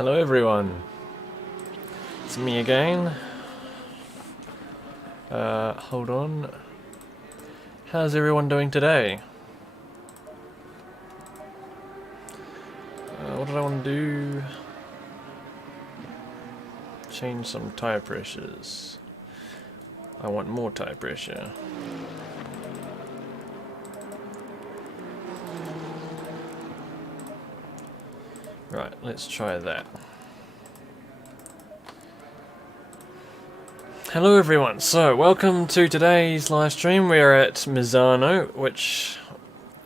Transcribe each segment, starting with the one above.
Hello everyone, it's me again. Hold on. How's everyone doing today? What did I want to do? Change some tire pressures. I want more tire pressure. Right, let's try that. Hello everyone, so welcome to today's live stream. We are at Misano, which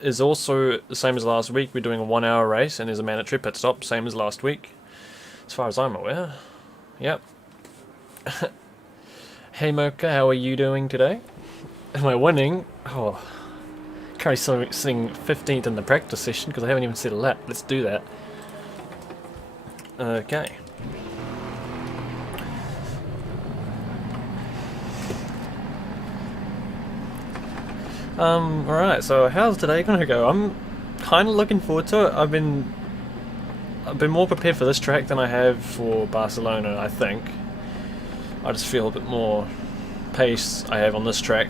is also the same as last week. We're doing a 1 hour race and there's a mandatory pit stop, same as last week, as far as I'm aware. Yep. Hey Mocha, how are you doing today? Am I winning? Oh, currently sitting 15th in the practice session because I haven't even set a lap. Let's do that. Okay. Alright, so how's today gonna go? I'm kinda looking forward to it. I've been more prepared for this track than I have for Barcelona, I think. I just feel a bit more pace I have on this track.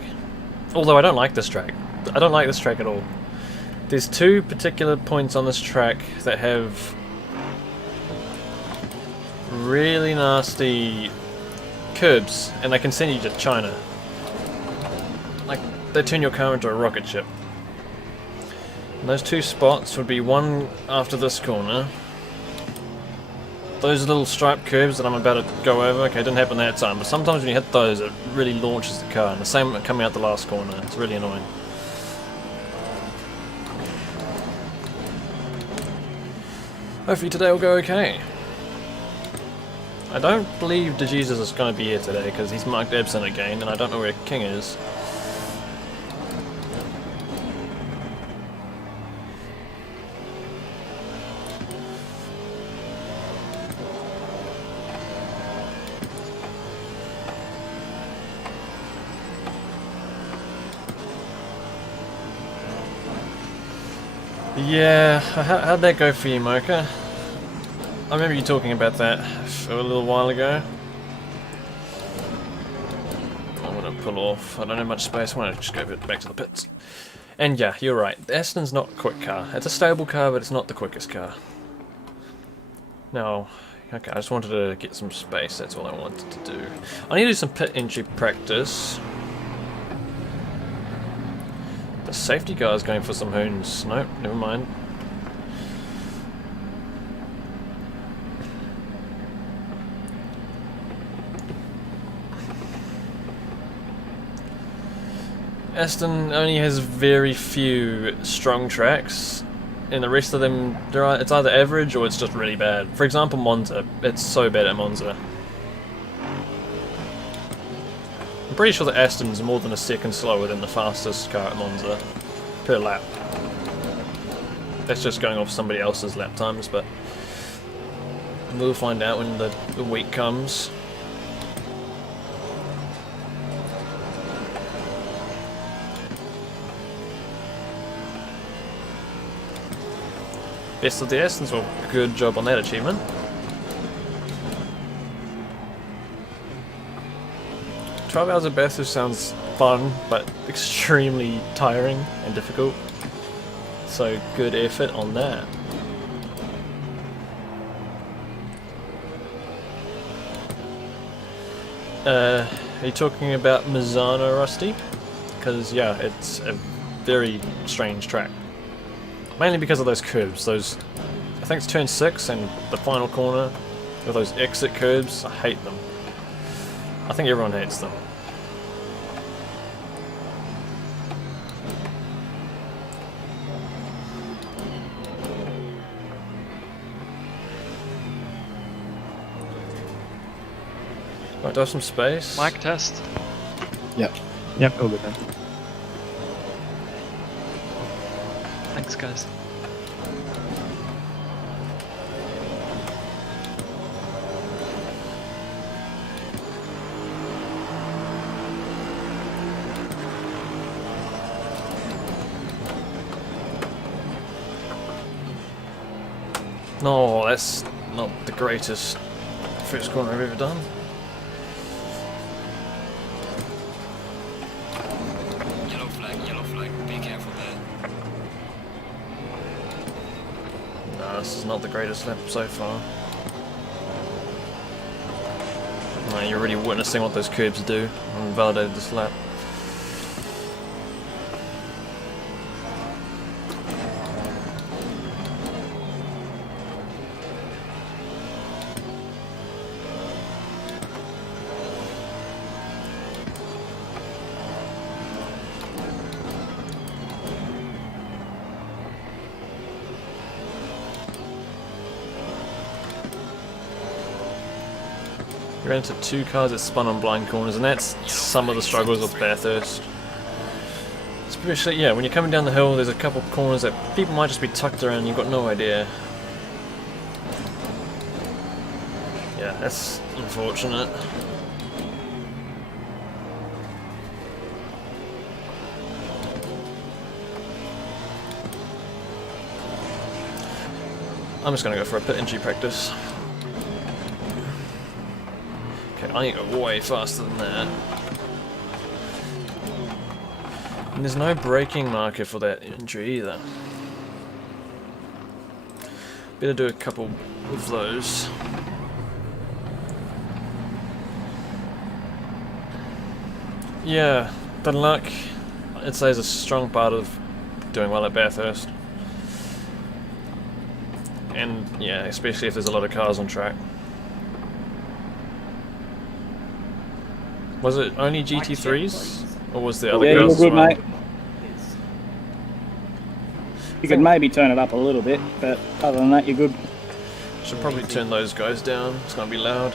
Although I don't like this track. I don't like this track at all. There's two particular points on this track that have really nasty curbs, and they can send you to China. Like, they turn your car into a rocket ship. And those two spots would be one after this corner. Those little striped curves that I'm about to go over, okay, it didn't happen that time, but sometimes when you hit those, it really launches the car, and the same coming out the last corner. It's really annoying. Hopefully today will go okay. I don't believe DeJesus is going to be here today because he's marked absent again, and I don't know where King is. Yeah, how'd that go for you, Mocha? I remember you talking about that a little while ago. I'm gonna pull off. I don't have much space. I want to just go back to the pits. And yeah, you're right. The Aston's not a quick car. It's a stable car, but it's not the quickest car. No. Okay, I just wanted to get some space. That's all I wanted to do. I need to do some pit entry practice. The safety guy's going for some hoons. Nope, never mind. Aston only has very few strong tracks, and the rest of them, it's either average or it's just really bad. For example, Monza. It's so bad at Monza. I'm pretty sure that Aston's more than a second slower than the fastest car at Monza per lap. That's just going off somebody else's lap times, but we'll find out when the week comes. Best of the Astons, well, good job on that achievement. "12 hours of Bathurst" sounds fun, but extremely tiring and difficult. So good effort on that. Are you talking about Misano, Rusty? Because yeah, it's a very strange track. Mainly because of those curves. Those, I think it's turn 6 and the final corner with those exit curves. I hate them. I think everyone hates them. Right, do I have some space? Mic test. Yep. Yep, all good then. Thanks, guys. No, that's not the greatest first corner I've ever done. Yellow flag, be careful there. No, this is not the greatest lap so far. No, you're already witnessing what those curbs do. I validated this lap. We ran into two cars that spun on blind corners, and that's some of the struggles with Bathurst. Especially, yeah, when you're coming down the hill, there's a couple of corners that people might just be tucked around and you've got no idea. Yeah, that's unfortunate. I'm just going to go for a pit entry practice. I need to go way faster than that. And there's no braking marker for that injury either. Better do a couple of those. Yeah, bad luck. I'd say is a strong part of doing well at Bathurst. And yeah, especially if there's a lot of cars on track. Was it only GT3s? Or was there other Yeah, cars you're as good, well? mate. You could maybe turn it up a little bit, but other than that, you're good. Should probably turn those guys down. It's gonna be loud.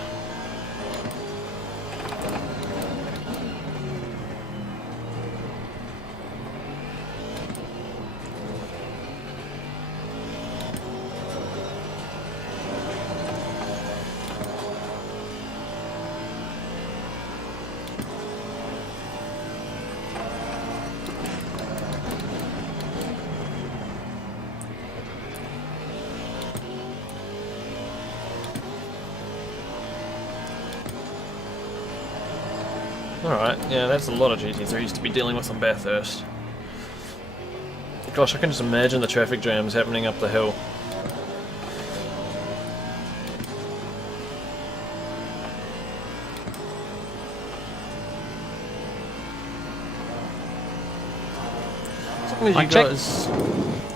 Alright, yeah, that's a lot of GT3s to be dealing with on Bathurst. Gosh, I can just imagine the traffic jams happening up the hill.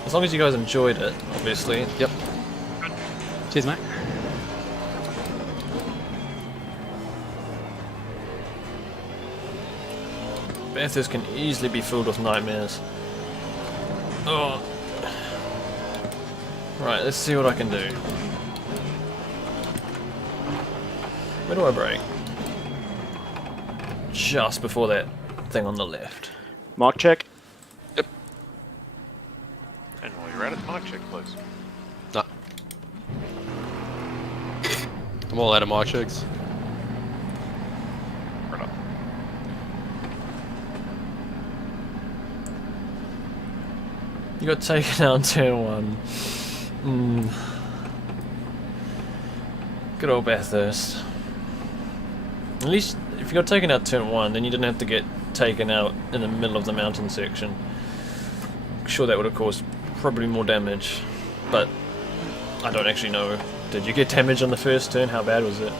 As long as you guys enjoyed it, obviously. Yep. Cheers, mate. Bathurst can easily be filled with nightmares. Oh. Right, let's see what I can do. Where do I brake? Just before that thing on the left. Mark check. Yep. And while you're at it, mark check, please. No. I'm all out of mark checks. Right up. You got taken out in turn 1. Good old Bathurst. At least if you got taken out turn 1, then you didn't have to get taken out in the middle of the mountain section. I'm sure that would have caused probably more damage, but I don't actually know. Did you get damage on the first turn? How bad was it?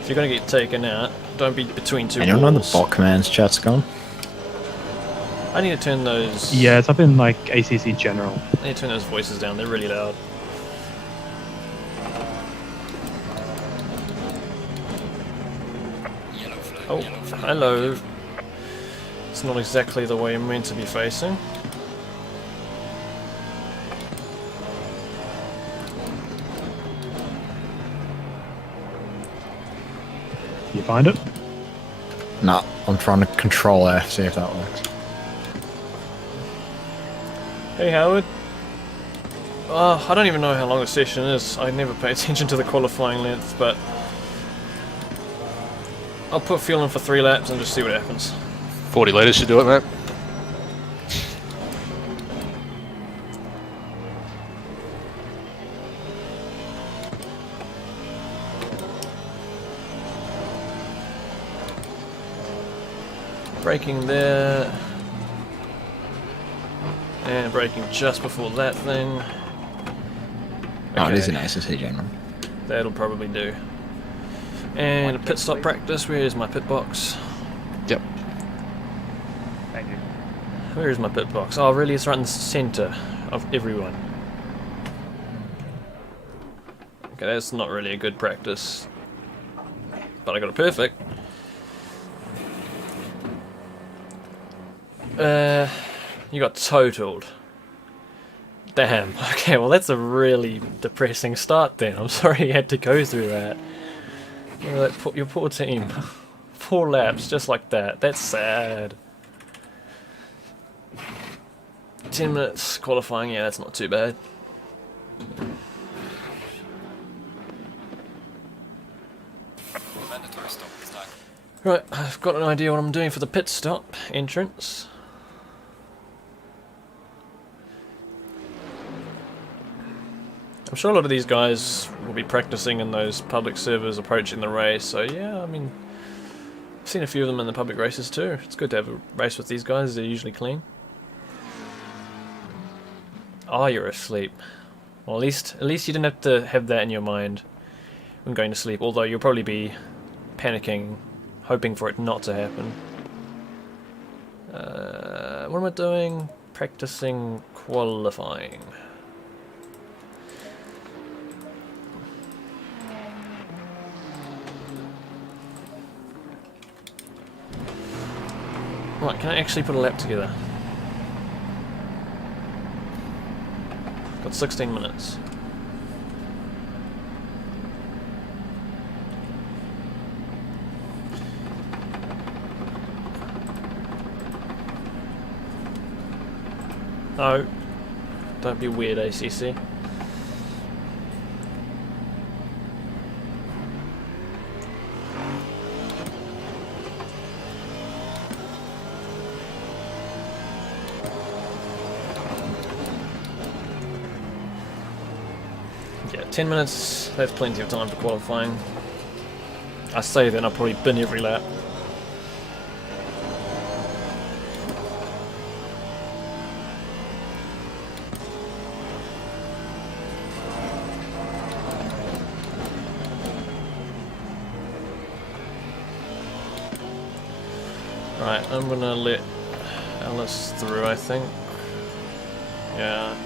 If you're going to get taken out, don't be between two Anyone on the walls. bot commands chat's gone? I need to turn those... Yeah, it's up in like ACC General. I need to turn those voices down, they're really loud. Oh, hello. It's not exactly the way I'm meant to be facing. You find it? Nah, I'm trying to control F, see if that works. Hey Howard. I don't even know how long the session is. I never pay attention to the qualifying length, but I'll put fuel in for 3 laps and just see what happens. 40 litres should do it, mate. Braking there. And braking just before that thing. Oh, it is Okay. an ACC general. That'll probably do. And a pit stop practice. Where is my pit box? Yep. Thank you. Where is my pit box? Oh, really? It's right in the center of everyone. Okay, that's not really a good practice. But I got it perfect. You got totaled. Damn. Okay, well that's a really depressing start then. I'm sorry you had to go through that. Your poor team. 4 laps just like that. That's sad. 10 minutes qualifying, yeah, that's not too bad. Mandatory stop this time. Right, I've got an idea what I'm doing for the pit stop entrance. I'm sure a lot of these guys will be practicing in those public servers approaching the race, so yeah, I mean, I've seen a few of them in the public races too. It's good to have a race with these guys, they're usually clean. Oh, you're asleep. Well, at least you didn't have to have that in your mind when going to sleep, although you'll probably be panicking, hoping for it not to happen. What am I doing? Practicing qualifying. Right, can I actually put a lap together? Got 16 minutes. No. Don't be weird, ACC. Yeah, 10 minutes, that's plenty of time for qualifying. I say then I'll probably bin every lap. Right, I'm gonna let Alice through, I think. Yeah.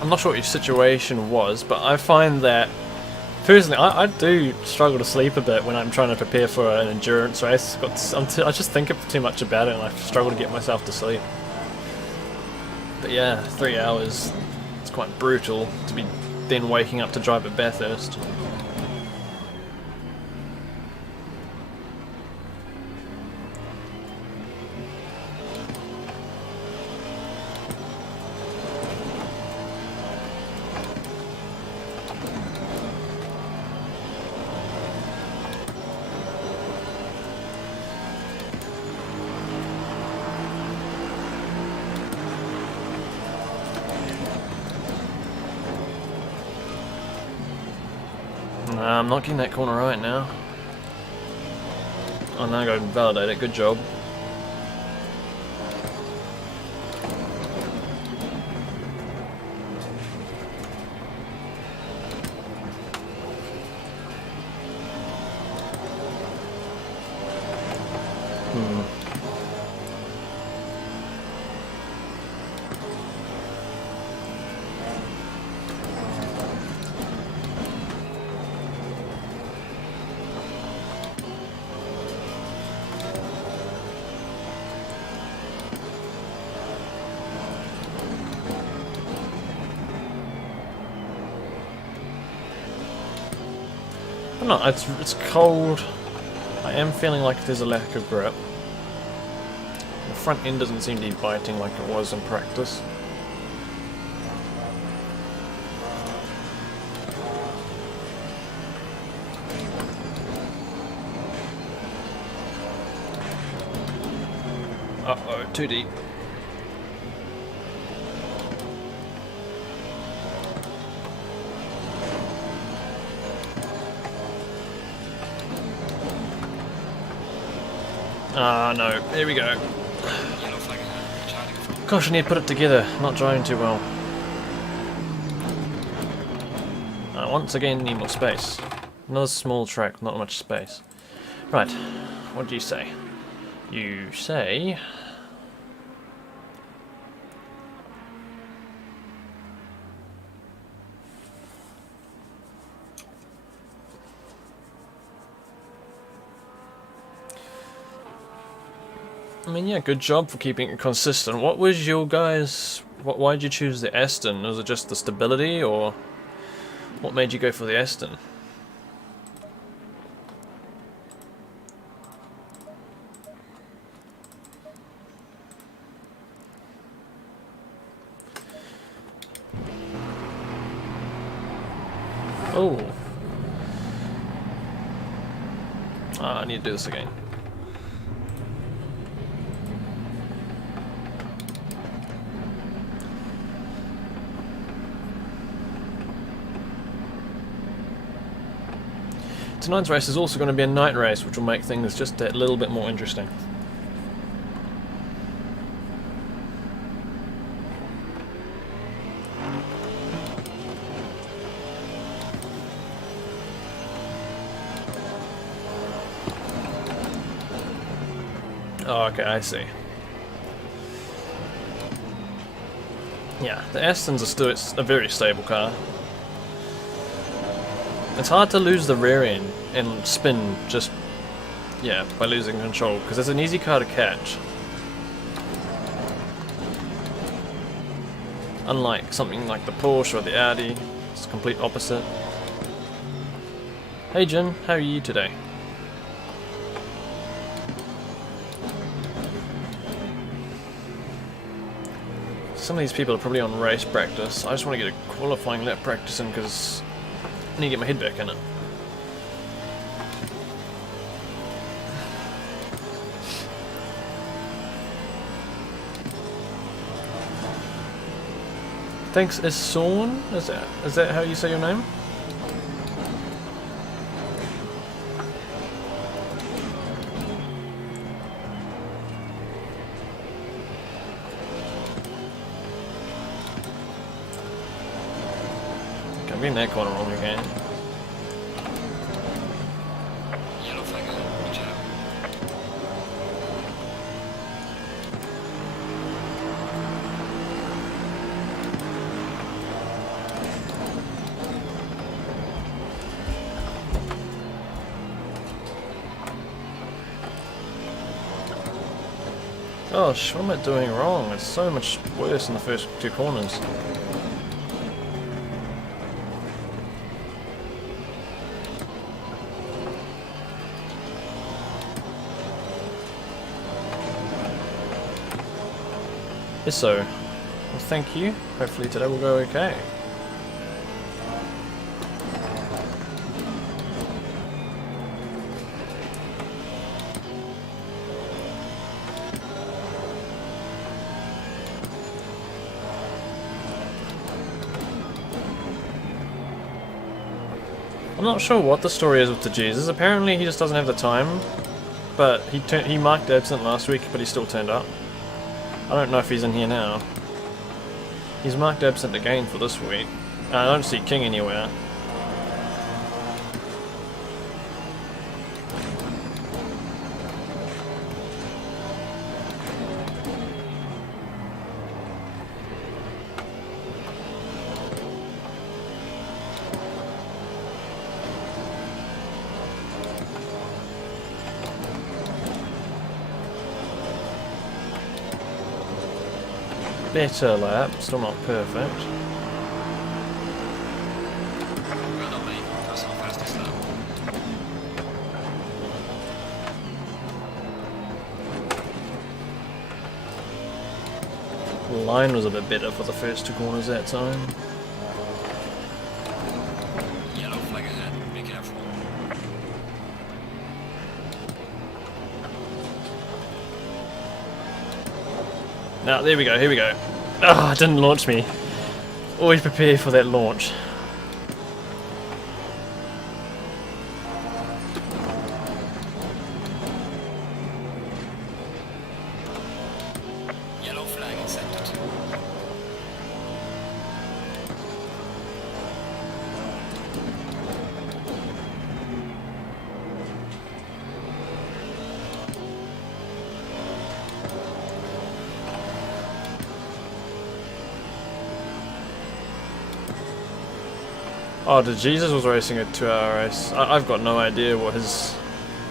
I'm not sure what your situation was, but I find that personally, I do struggle to sleep a bit when I'm trying to prepare for an endurance race. I just think too much about it and I struggle to get myself to sleep. But yeah, 3 hours, it's quite brutal to be then waking up to drive at Bathurst. Nah, I'm not getting that corner right now. Oh, now go validate it. Good job. I'm not, it's cold. I am feeling like there's a lack of grip. The front end doesn't seem to be biting like it was in practice. Uh-oh, too deep. Ah, no. Here we go. Yellow flag ahead. Charging from. Gosh, I need to put it together. Not driving too well. Once again, need more space. Another small track, not much space. Right. What do you say? You say... I mean, yeah, good job for keeping it consistent. What was your guys... Why did you choose the Aston? Was it just the stability, or what made you go for the Aston? Oh. I need to do this again. Tonight's race is also going to be a night race, which will make things just a little bit more interesting. Oh, okay, I see. Yeah, the Aston's it's a very stable car. It's hard to lose the rear end and spin just, yeah, by losing control, because it's an easy car to catch. Unlike something like the Porsche or the Audi, it's the complete opposite. Hey Jin, how are you today? Some of these people are probably on race practice. I just want to get a qualifying lap practice in because I need to get my head back in it. Thanks, Isorn? Is that how you say your name? I'm getting that corner wrong again. Yellow flag ahead. Watch out. Gosh, what am I doing wrong? It's so much worse in the first two corners. So, well, thank you. Hopefully today will go okay. I'm not sure what the story is with the Jesus. Apparently he just doesn't have the time, but he marked absent last week, but he still turned up. I don't know if he's in here now. He's marked absent again for this week. I don't see King anywhere. Better lap, still not perfect. Well done, mate. That's not fastest lap. line was a bit better for the first 2 corners that time. Yellow flag ahead. Be careful. Now, there we go, here we go. Ah, it didn't launch me. Always prepare for that launch. Yellow flag in sector 2. Oh, the Jesus was racing a 2-hour race. I've got no idea what his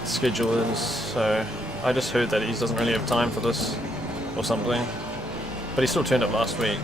schedule is, so I just heard that he doesn't really have time for this or something. But he still turned up last week.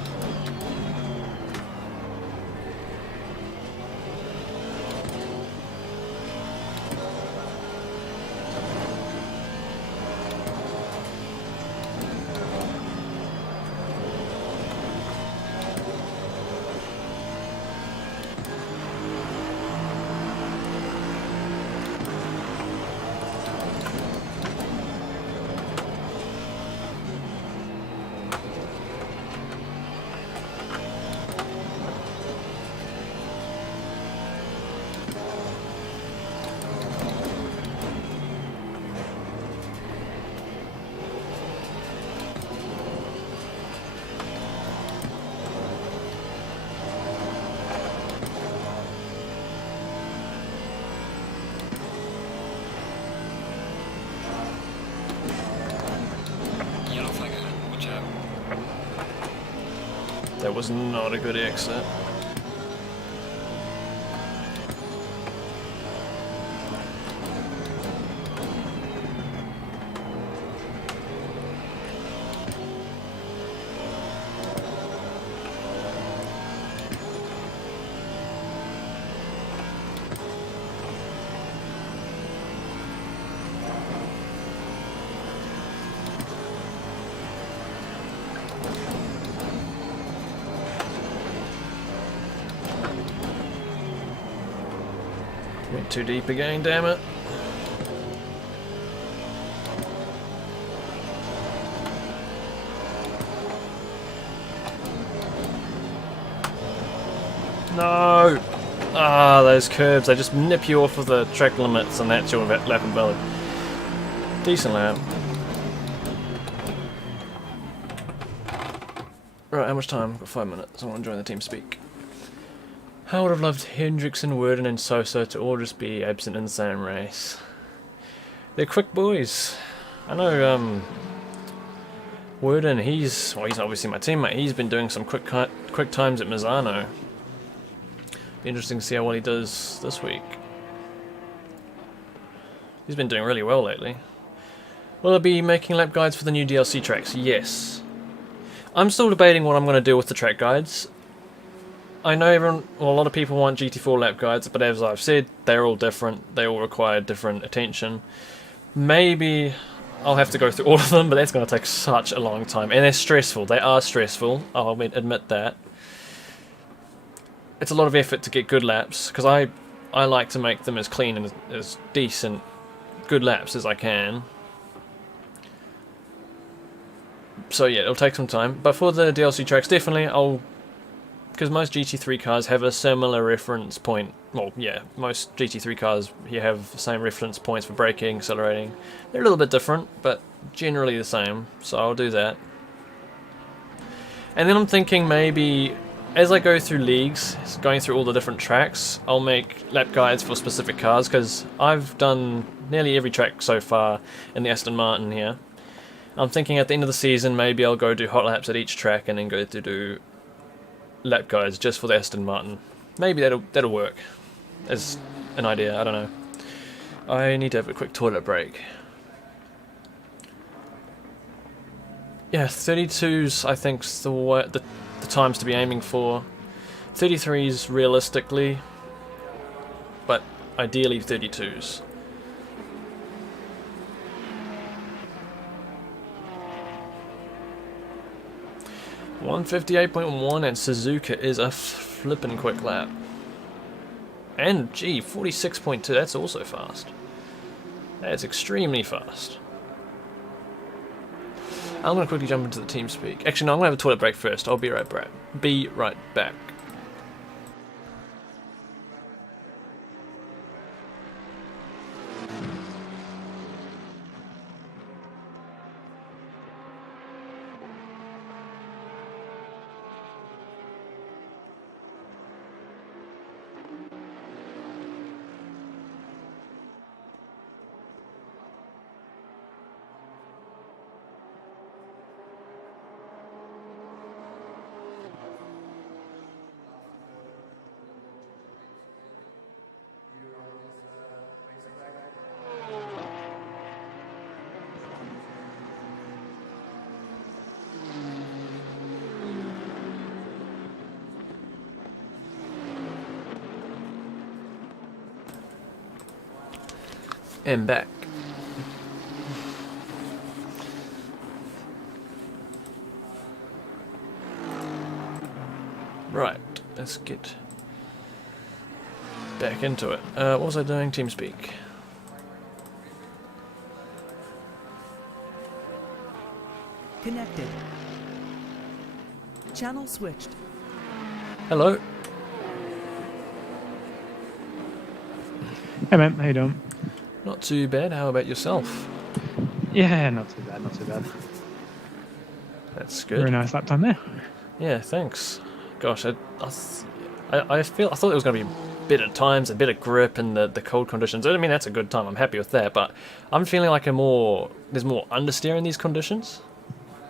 Yellow flag ahead. Watch out. That was not a good exit. Went too deep again, damn it. No! Ah, those curves, they just nip you off of the track limits and that's your lap invalid. Decent lap. Right, how much time? I've got 5 minutes. I want to join the team speak. I would have loved Hendrickson, Worden and Sosa to all just be absent in the same race. They're quick boys. I know Worden, he's obviously my teammate. He's been doing some quick times at Misano. Be interesting to see how well he does this week. He's been doing really well lately. Will I be making lap guides for the new DLC tracks? Yes. I'm still debating what I'm going to do with the track guides. I know a lot of people want GT4 lap guides, but as I've said, they're all different. They all require different attention. Maybe I'll have to go through all of them, but that's going to take such a long time. And they're stressful. They are stressful. I'll admit that. It's a lot of effort to get good laps, because I like to make them as clean and as decent, good laps as I can. So yeah, it'll take some time. But for the DLC tracks, definitely because most GT3 cars have a similar reference point. Well, yeah, most GT3 cars you have the same reference points for braking, accelerating. They're a little bit different, but generally the same. So I'll do that. And then I'm thinking maybe as I go through leagues, going through all the different tracks, I'll make lap guides for specific cars, because I've done nearly every track so far in the Aston Martin here. I'm thinking at the end of the season maybe I'll go do hot laps at each track and then go to do lap guides just for the Aston Martin. Maybe that'll work as an idea, I don't know. I need to have a quick toilet break. Yeah, 32's I think the times to be aiming for. 33's realistically, but ideally 32's. 158.1 and Suzuka is a flippin' quick lap. And gee, 46.2, that's also fast. That's extremely fast. I'm going to quickly jump into the team speak. Actually, no, I'm going to have a toilet break first. I'll be right back. Be right back. And back. Right, let's get back into it. What was I doing? TeamSpeak. Connected. Channel switched. Hello. Hey man, how you doing? Not too bad. How about yourself? Yeah, not too bad, not too bad. That's good. Very nice lap time there. Yeah, thanks. Gosh, I thought it was going to be better times, a better grip in the cold conditions. I mean, that's a good time. I'm happy with that, but I'm feeling like there's more understeer in these conditions.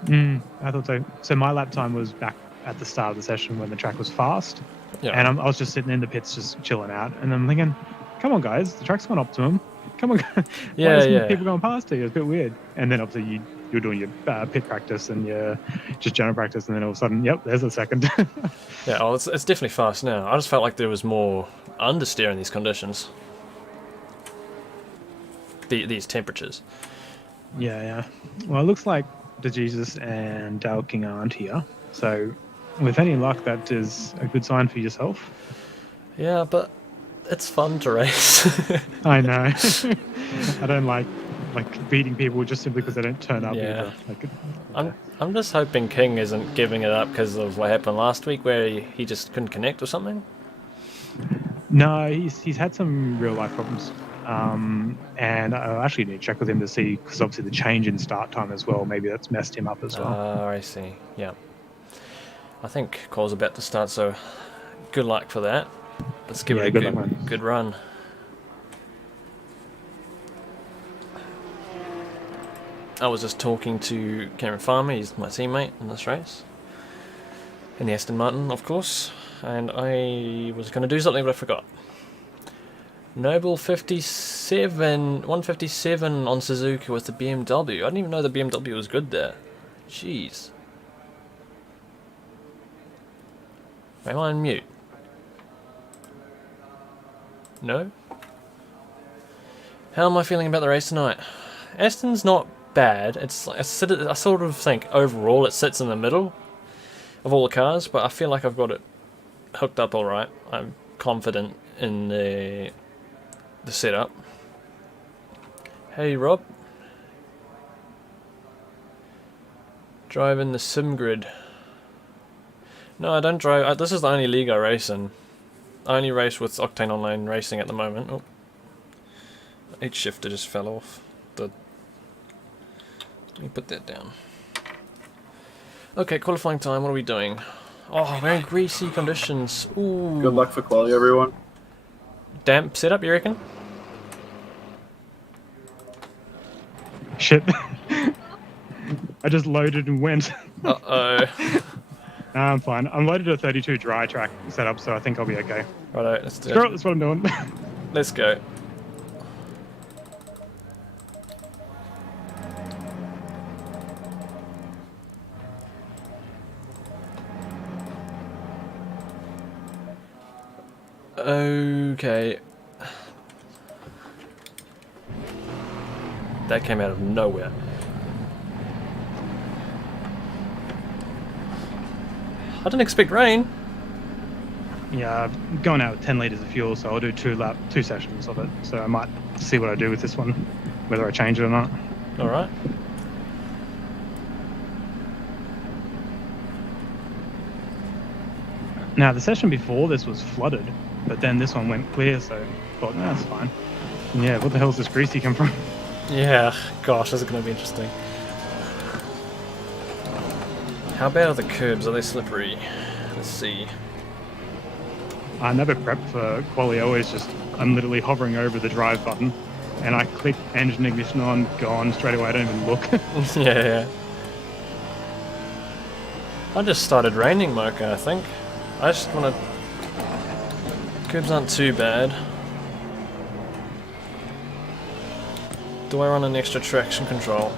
I thought so. So my lap time was back at the start of the session when the track was fast, Yeah. and I was just sitting in the pits, just chilling out, and I'm thinking, "Come on, guys, the track's gone optimum. Come on, guys. Yeah, Why isn't yeah. people going past you? It's a bit weird." And then obviously you're doing your pit practice and your just general practice, and then all of a sudden, yep, there's a second. Yeah, oh, it's definitely fast now. I just felt like there was more understeer in these conditions. These temperatures. Yeah. Well, it looks like the Jesus and Dale King aren't here. So, with any luck, that is a good sign for yourself. Yeah, but it's fun to race. I know. I don't like beating people just simply because they don't turn up. Yeah. Either. I'm just hoping King isn't giving it up because of what happened last week, where he just couldn't connect or something. No, he's had some real life problems. And I actually need to check with him to see, because obviously the change in start time as well, maybe that's messed him up as well. I see. Yeah. I think Cole's about to start, so good luck for that. Let's give it a good luck, man. good run. I was just talking to Cameron Farmer, he's my teammate in this race. In the Aston Martin, of course. And I was going to do something, but I forgot. Noble 157 on Suzuka with the BMW. I didn't even know the BMW was good there. Jeez. Am I on mute? No? How am I feeling about the race tonight? Aston's not bad. I sort of think overall it sits in the middle of all the cars, but I feel like I've got it hooked up alright. I'm confident in the setup. Hey Rob. Driving the sim grid. No, I don't drive. This is the only league I race in. I only race with Octane Online Racing at the moment. Oh. Each shifter just fell off. Let me put that down. Okay, qualifying time. What are we doing? Oh, we're in greasy conditions. Ooh. Good luck for quality, everyone. Damp setup, you reckon? Shit. I just loaded and went. Uh-oh. Nah, I'm fine. I'm loaded a 32 dry track setup, so I think I'll be okay. Righto, let's do Screw it, it. that's what I'm doing. Let's go. Okay. That came out of nowhere. I didn't expect rain. Yeah, I'm going out with 10 litres of fuel, so I'll do two sessions of it. So I might see what I do with this one, whether I change it or not. Alright. Now, the session before this was flooded, but then this one went clear, so I thought, no, that's fine. And yeah, what the hell's this greasy come from? Yeah, gosh, this is going to be interesting. How bad are the curbs? Are they slippery? Let's see. I never prep for quali, I'm literally hovering over the drive button, and I click engine ignition on, gone straight away, I don't even look. Yeah. I just started raining, Mocha, I think. I just want to... Curbs aren't too bad. Do I run an extra traction control?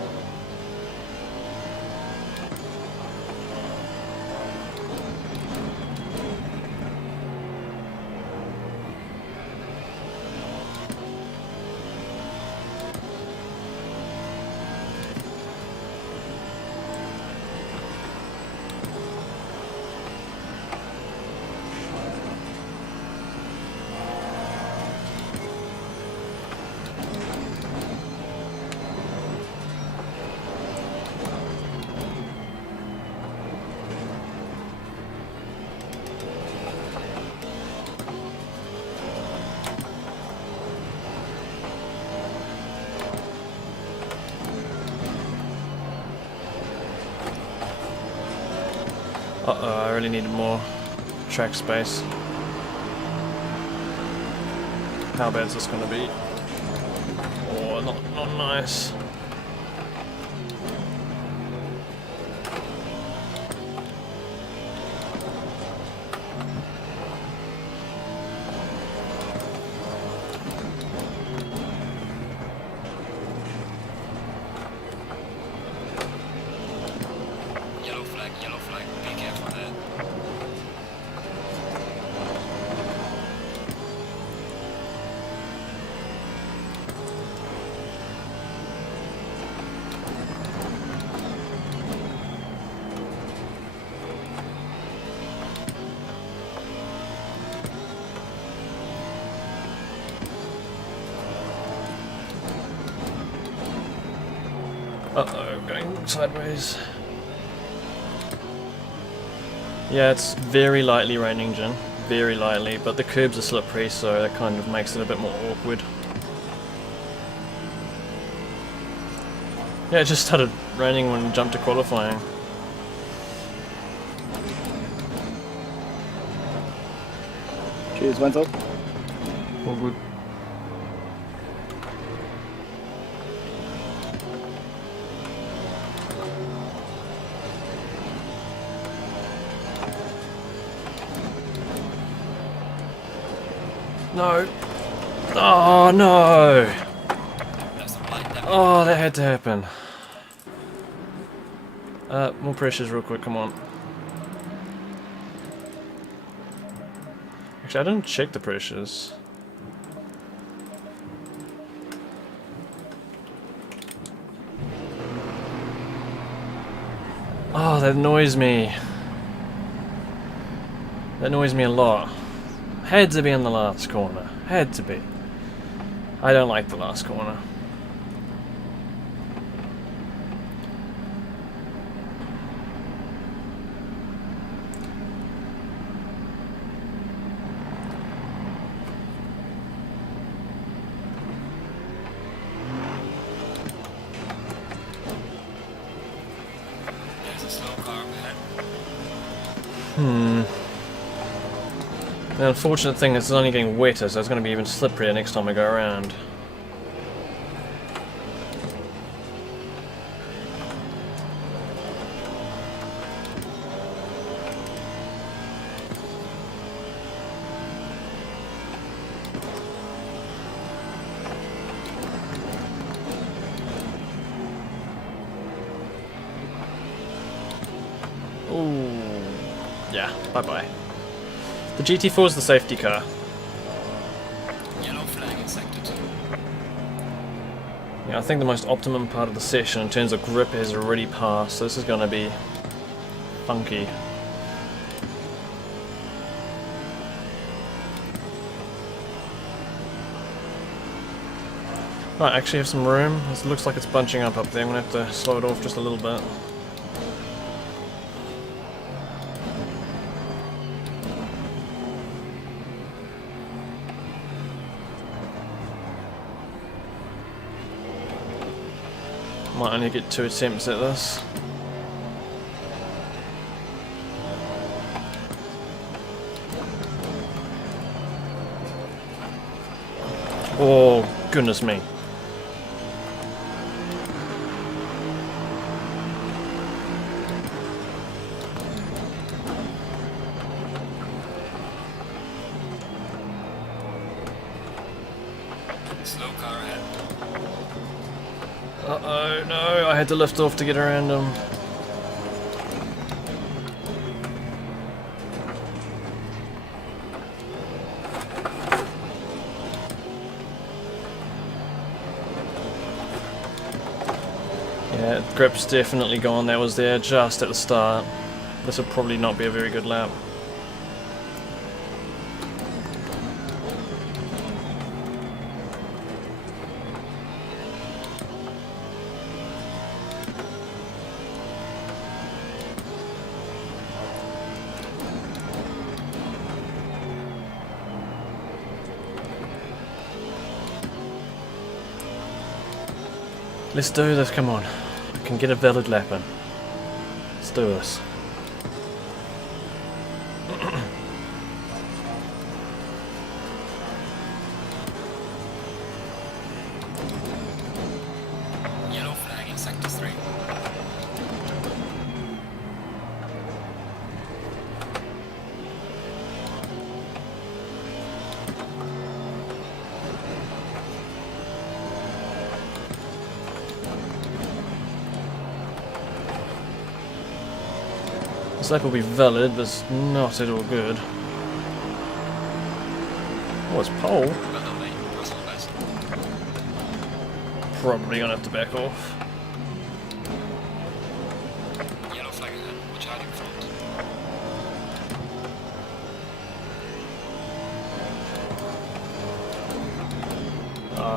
Uh-oh, I really needed more track space. How bad is this going to be? Oh, not nice. Yellow flag, be careful there. Uh-oh, going sideways. Yeah, it's very lightly raining, Jin. Very lightly, but the curbs are slippery, so that kind of makes it a bit more awkward. Yeah, it just started raining when we jumped to qualifying. Cheers, Wenzel. All good. No. Oh no. That's the blind damage. Oh, that had to happen. More pressures real quick, come on. Actually, I didn't check the pressures. Oh, that annoys me. That annoys me a lot. Had to be in the last corner. Had to be. I don't like the last corner. There's a slow car ahead. The unfortunate thing is it's only getting wetter, so it's going to be even slipperier next time I go around. Ooh, yeah, bye-bye. The GT4 is the safety car. Yellow flag in sector 2. Yeah, I think the most optimum part of the session in terms of grip has already passed, so this is going to be funky. Might actually have some room. It looks like it's bunching up there. I'm gonna have to slow it off just a little bit. Might only get 2 attempts at this. Oh, goodness me. Slow car ahead. Uh-oh, no, I had to lift off to get around him. Yeah, grip's definitely gone. That was there just at the start. This will probably not be a very good lap. Let's do this, come on. I can get a valid lap in. Let's do this. Yellow flag in sector 3. This lap will be valid, but it's not at all good. Oh, it's pole. Well done, mate. Personal best. Probably gonna have to back off. Yellow flag ahead. Watch out in front.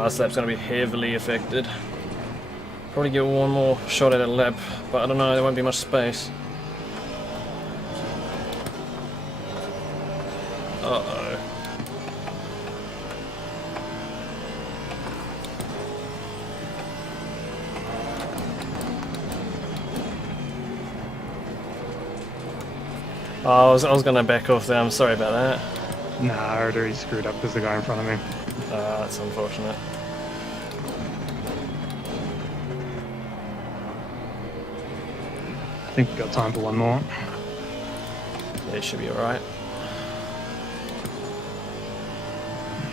This lap's gonna be heavily affected. Probably get one more shot at a lap, but I don't know, there won't be much space. Uh-oh. Oh, I was gonna back off there, I'm sorry about that. Nah, I already screwed up because the guy in front of me. That's unfortunate. I think we've got time for one more. Yeah, it should be alright.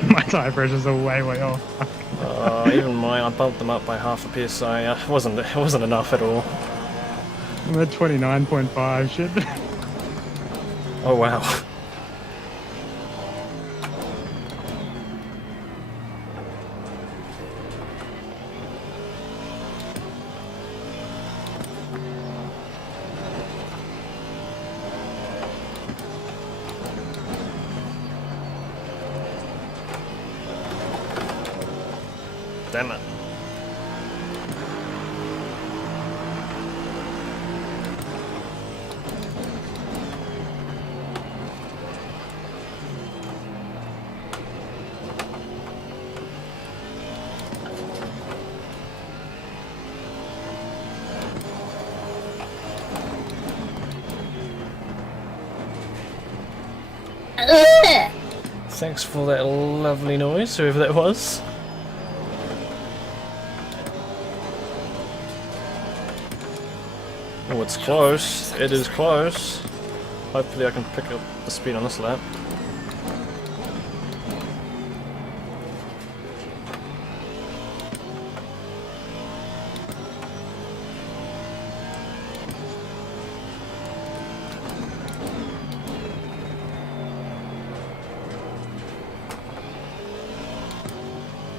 My tire pressures are way off. Even mine, I bumped them up by half a PSI. It wasn't enough at all. I'm at 29.5, shit. Oh wow. Damn it. Thanks for that lovely noise, whoever that was. Oh, it's close. It is close. Hopefully I can pick up the speed on this lap.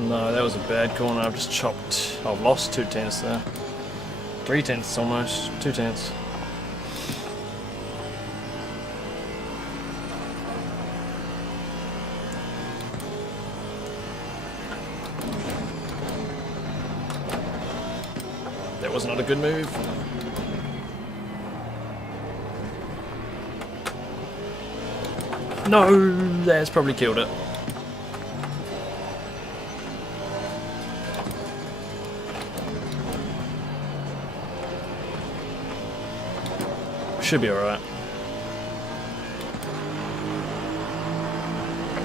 No, that was a bad corner. I've just chopped. I've lost 2 tenths there. 3 tenths almost. 2 tenths. That was not a good move. No, that's probably killed it. Should be alright.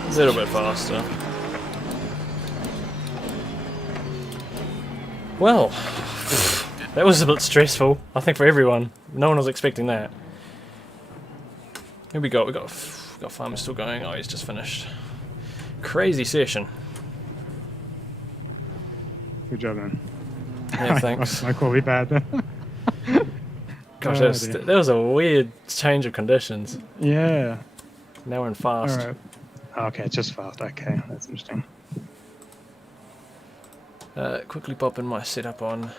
A little bit faster. Well, that was a bit stressful, I think, for everyone. No one was expecting that. Here we go. We got Farmer still going. Oh, he's just finished. Crazy session. Good job, man. Yeah, thanks. My call be bad then. Gosh, Oh, that was a weird change of conditions. Yeah. Now we're in fast. Alright. Okay, it's just fast. Okay, that's interesting. Quickly popping my setup on.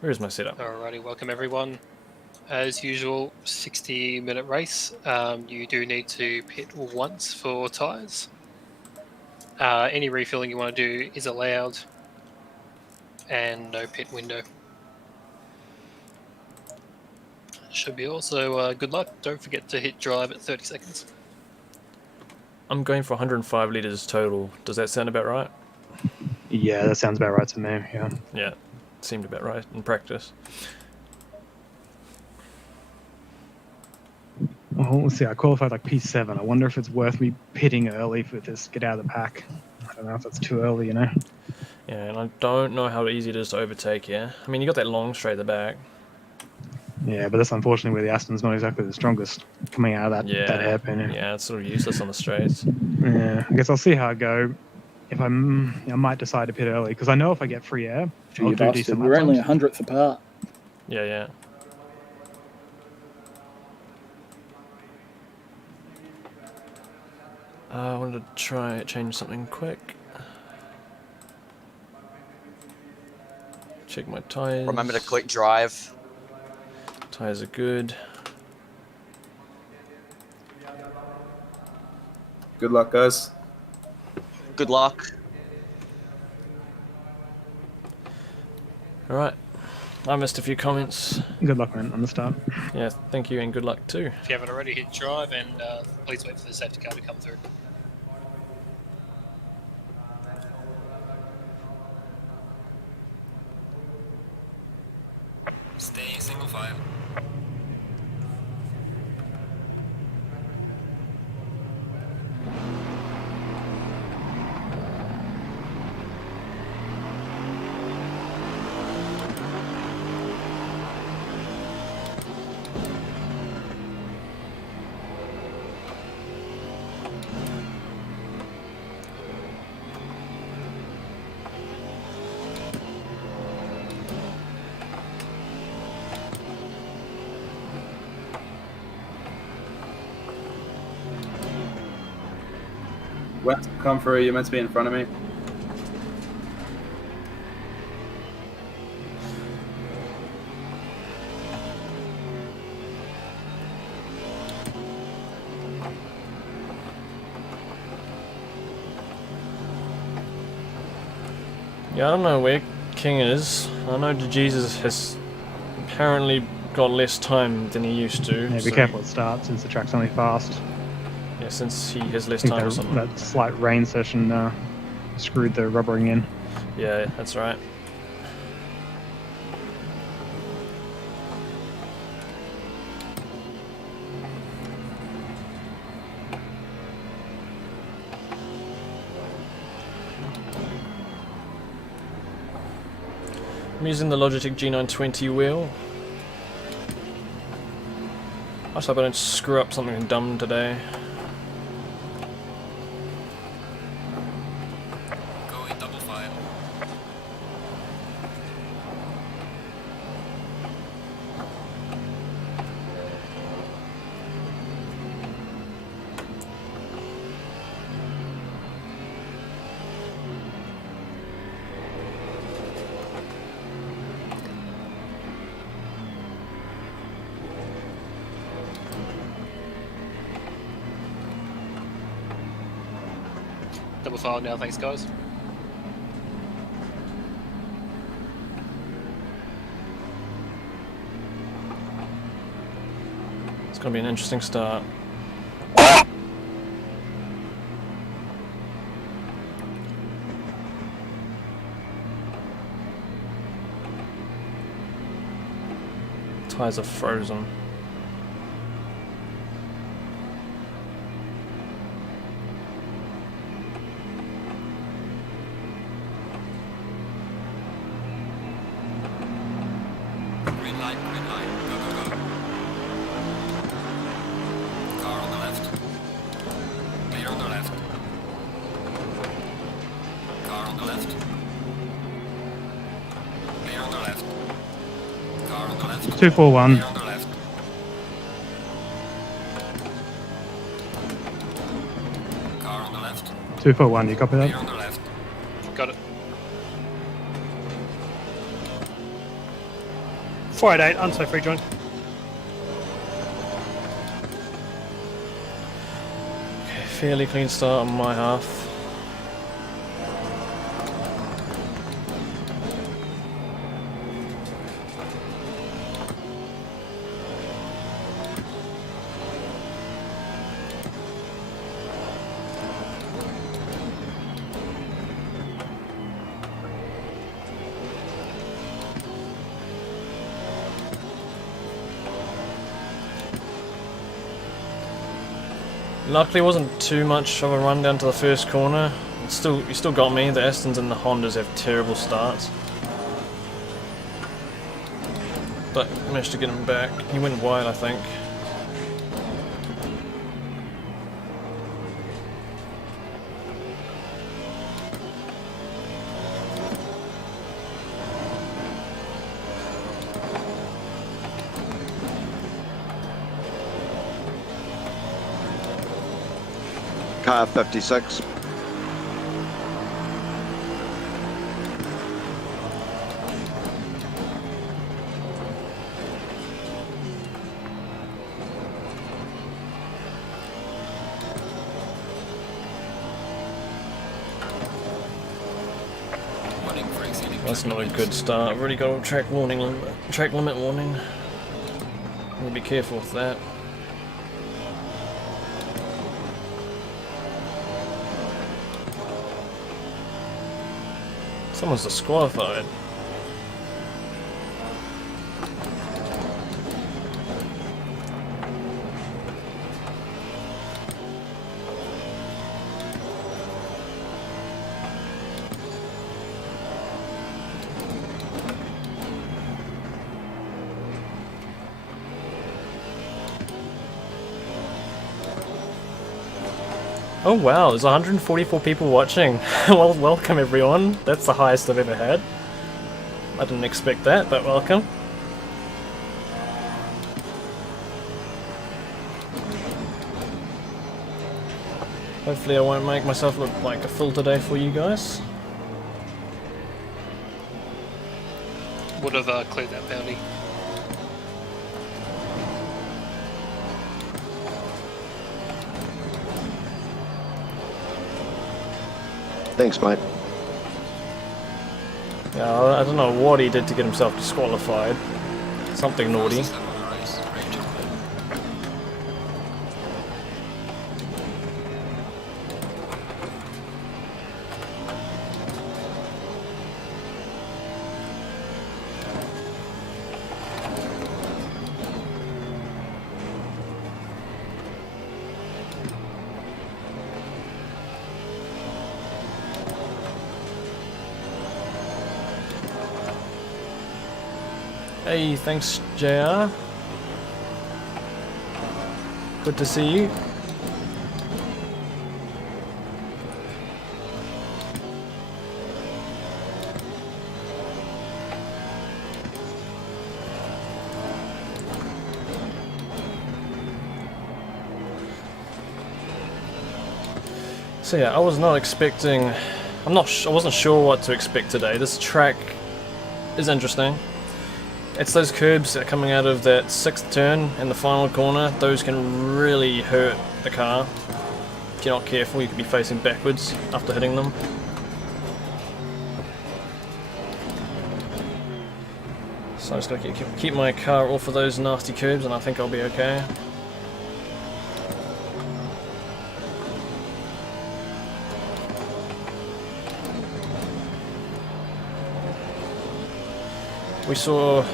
Where is my setup? Alrighty, welcome everyone. As usual, 60-minute race. You do need to pit once for tyres. Any refueling you want to do is allowed, and no pit window. Should be also good luck. Don't forget to hit drive at 30 seconds. I'm going for 105 litres total. Does that sound about right? Yeah, that sounds about right to me. Yeah. Yeah, seemed about right in practice. Well, let's see. I qualified like P7. I wonder if it's worth me pitting early for this. Get out of the pack. I don't know if it's too early, you know. Yeah, and I don't know how easy it is to overtake here. I mean, you got that long straight at the back. Yeah, but that's unfortunately where the Aston's not exactly the strongest coming out of that hairpin. Yeah, it's sort of useless on the straights. Yeah, I guess I'll see how I go. If I might decide to pit early because I know if I get free air, I'll do decent. We're only a lap times. 100th apart. Yeah, yeah. I wanted to try change something quick. Check my tyres. Remember to click drive. Tyres are good. Good luck, guys. Good luck. Alright. I missed a few comments. Good luck, man, on the start. Yeah, thank you and good luck too. If you haven't already, hit drive, and please wait for the safety car to come through. Staying single file. West, come through. You're meant to be in front of me. Yeah, I don't know where King is. I know Jesus has apparently got less time than he used to. Yeah, be careful at start since the track's only fast. Yeah, since he has less I think time or something. that slight rain session screwed the rubbering in. Yeah, that's right. I'm using the Logitech G920 wheel. I just hope I don't screw up something dumb today. Going double file. Double file now, thanks guys. It's going to be an interesting start. Tyres are frozen. Green light, go, go, go. Car on the left. Clear on the left. Car on the left. Clear on the left. Car on the left. 241. Clear on the left. Car on the left. 241, you copy Clear that? on the left. Got it. 488, unsafe rejoin. Okay, fairly clean start on my half. Luckily, it wasn't too much of a run down to the first corner. You still got me. The Astons and the Hondas have terrible starts, but managed to get him back. He went wide, I think. Car 56. That's not a good start. I've already got a track limit warning. We'll be careful with that. Someone's disqualified. Oh wow, there's 144 people watching. Well, welcome everyone. That's the highest I've ever had. I didn't expect that, but welcome. Hopefully I won't make myself look like a fool today for you guys. Would have cleared that bounty. Thanks, mate. Yeah, I don't know what he did to get himself disqualified. Something naughty. Hey, thanks JR. Good to see you. So yeah, I was not expecting. I wasn't sure what to expect today. This track is interesting. It's those curbs that are coming out of that 6th turn in the final corner. Those can really hurt the car. If you're not careful, you could be facing backwards after hitting them. So I'm just going to keep my car off of those nasty curbs and I think I'll be okay. We saw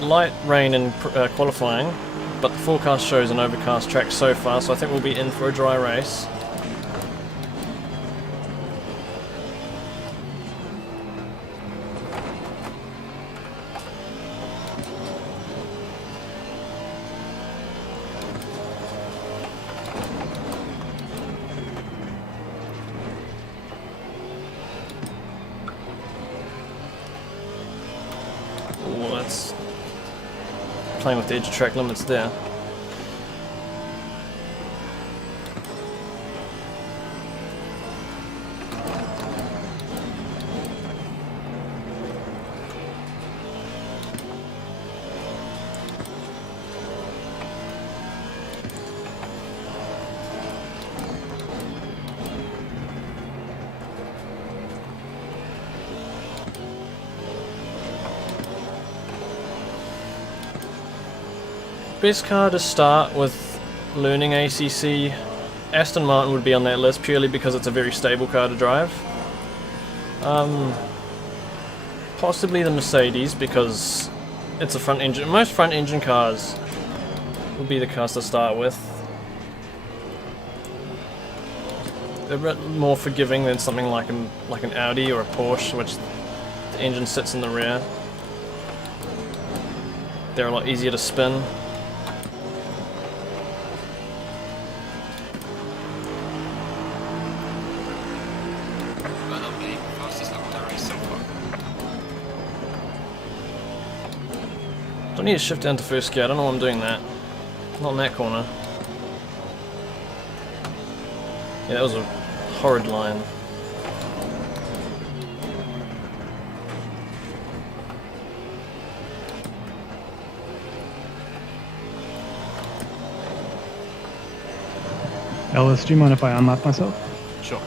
light rain in qualifying, but the forecast shows an overcast track so far, so I think we'll be in for a dry race. Oh, that's playing with the edge of track limits there. Best car to start with learning ACC, Aston Martin would be on that list purely because it's a very stable car to drive. Possibly the Mercedes because it's a front engine. Most front engine cars would be the cars to start with. They're a bit more forgiving than something like an Audi or a Porsche, which the engine sits in the rear. They're a lot easier to spin. Don't need to shift down to first gear, I don't know why I'm doing that. Not in that corner. Yeah, that was a horrid line. Ellis, do you mind if I unlap myself? Sure.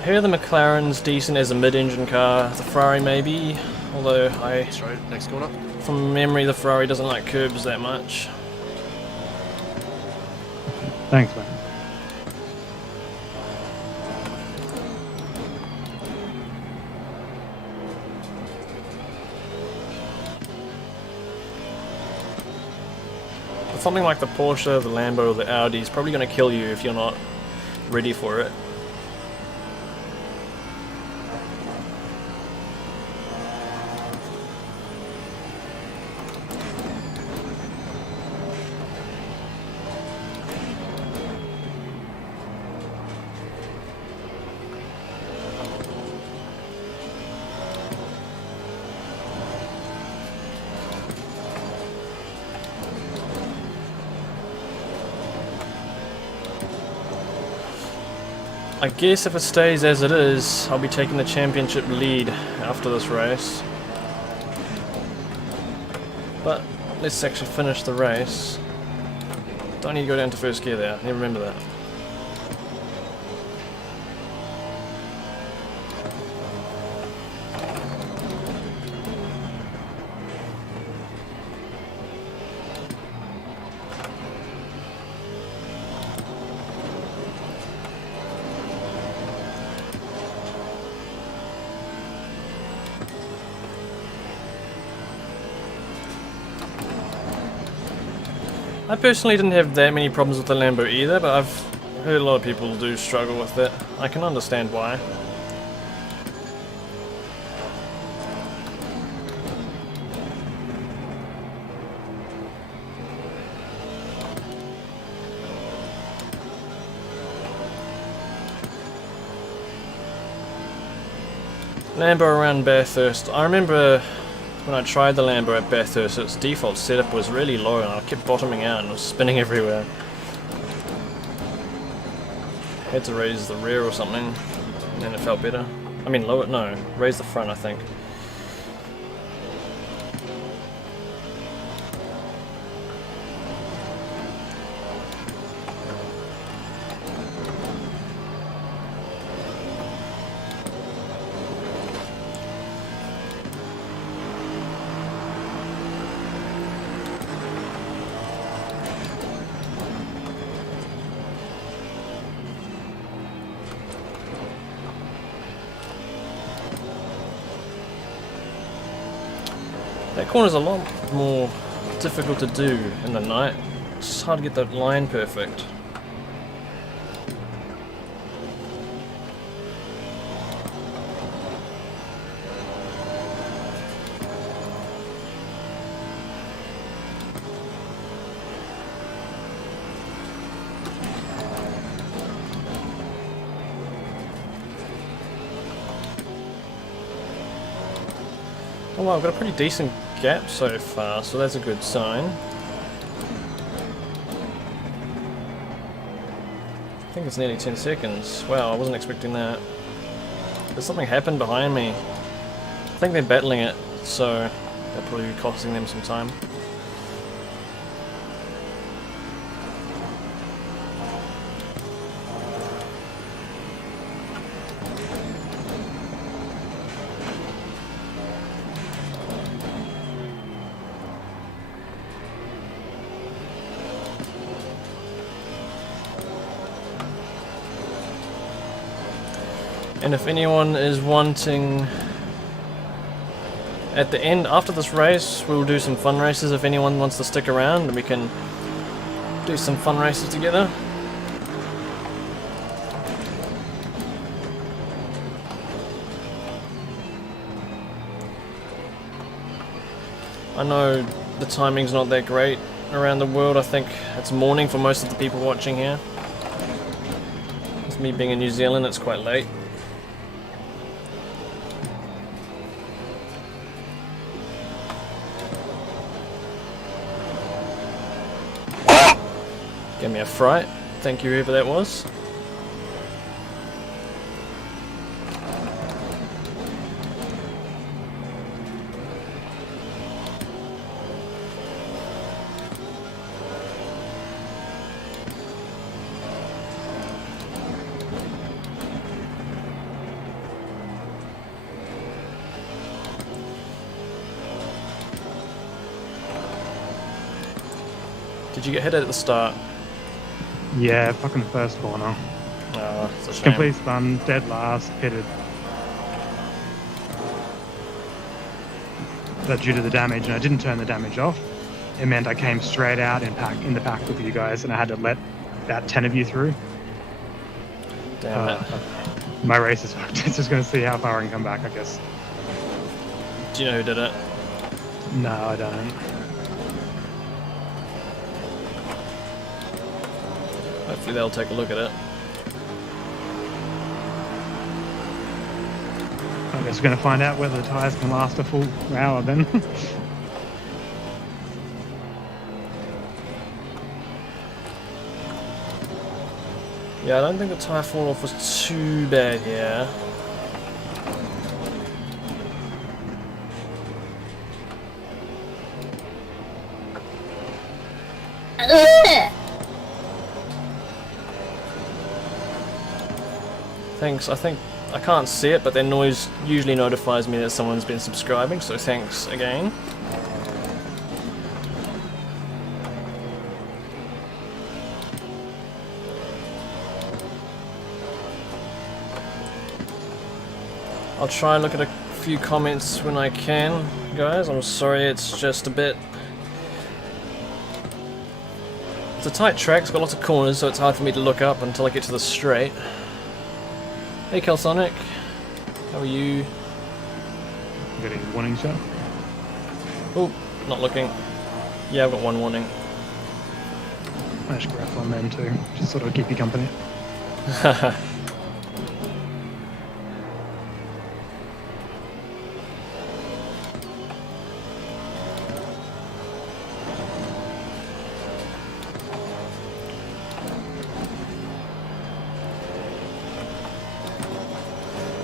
I hear the McLaren's decent as a mid-engine car, the Ferrari maybe, although Straight, next corner. from memory the Ferrari doesn't like curbs that much. Thanks, mate. But something like the Porsche, the Lambo, or the Audi is probably going to kill you if you're not ready for it. I guess if it stays as it is, I'll be taking the championship lead after this race. But let's actually finish the race. Don't need to go down to first gear there, I remember that. I personally didn't have that many problems with the Lambo either, but I've heard a lot of people do struggle with it. I can understand why. Lambo around Bathurst. I remember when I tried the Lambo at Bathurst, its default setup was really low and I kept bottoming out and it was spinning everywhere. Had to raise the rear or something, and then it felt better. I mean lower, no, raise the front I think. That corner's a lot more difficult to do in the night. It's hard to get that line perfect. Oh wow, I've got a pretty decent gap so far, so that's a good sign. I think it's nearly 10 seconds. Wow, I wasn't expecting that. There's something happened behind me. I think they're battling it, so that'll probably be costing them some time. And if anyone is wanting, at the end, after this race, we'll do some fun races. If anyone wants to stick around, we can do some fun races together. I know the timing's not that great around the world. I think it's morning for most of the people watching here. It's me being in New Zealand, it's quite late. Give me a fright. Thank you, whoever that was. Did you get hit at the start? Yeah, fucking first corner. Oh, it's a shame. Complete spun, dead last, pitted. But due to the damage, and I didn't turn the damage off, it meant I came straight out in the pack with you guys, and I had to let about 10 of you through. Damn it. My race is fucked. It's just going to see how far I can come back, I guess. Do you know who did it? No, I don't. Hopefully they'll take a look at it. I guess we're going to find out whether the tyres can last a full hour then. Yeah, I don't think the tyre fall off was too bad here. Thanks, I can't see it, but their noise usually notifies me that someone's been subscribing, so thanks again. I'll try and look at a few comments when I can, guys. I'm sorry, it's just a bit... It's a tight track, it's got lots of corners, so it's hard for me to look up until I get to the straight. Hey Kelsonic, how are you? Got any warning shot? Oh, not looking. Yeah, I've got one warning. I should grab one then too, just sort of keep you company.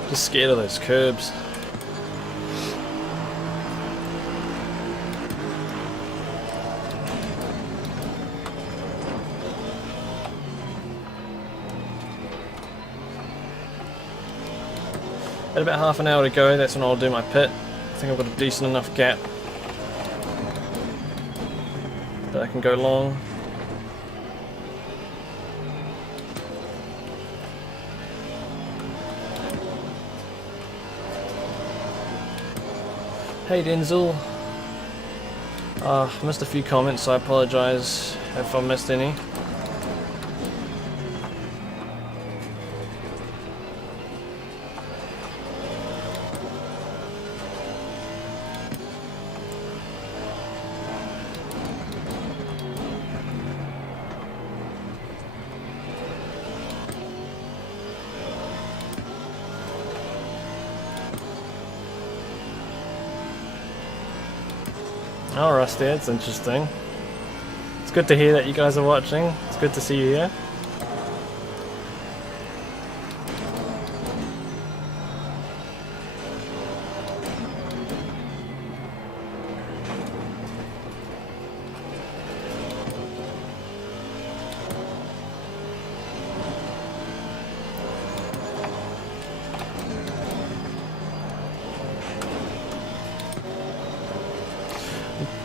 Just scared of those curbs. At about half an hour to go, that's when I'll do my pit. I think I've got a decent enough gap that I can go long. Hey Denzel. Missed a few comments, so I apologise if I missed any. Oh, Rusty, it's interesting. It's good to hear that you guys are watching. It's good to see you here.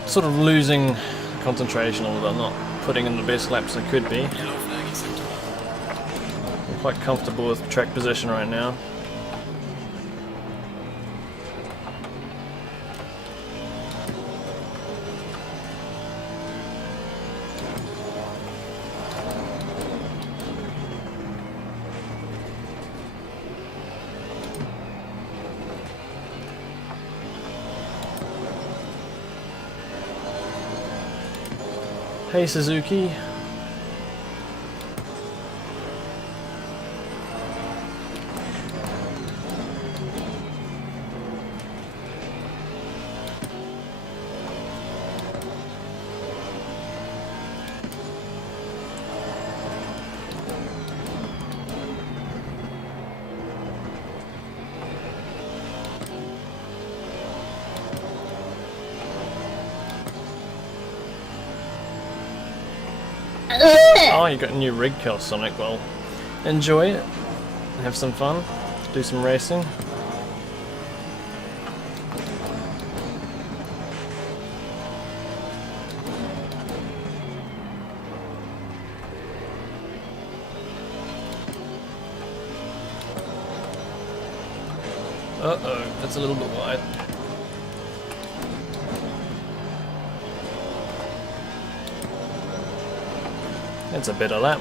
Sort of losing concentration a little bit, not putting in the best laps I could be. I'm quite comfortable with track position right now. Hey Suzuki. Oh, you got a new rig, Sonic. Well, enjoy it. Have some fun. Do some racing. Uh-oh, that's a little bit wide. It's a better lap.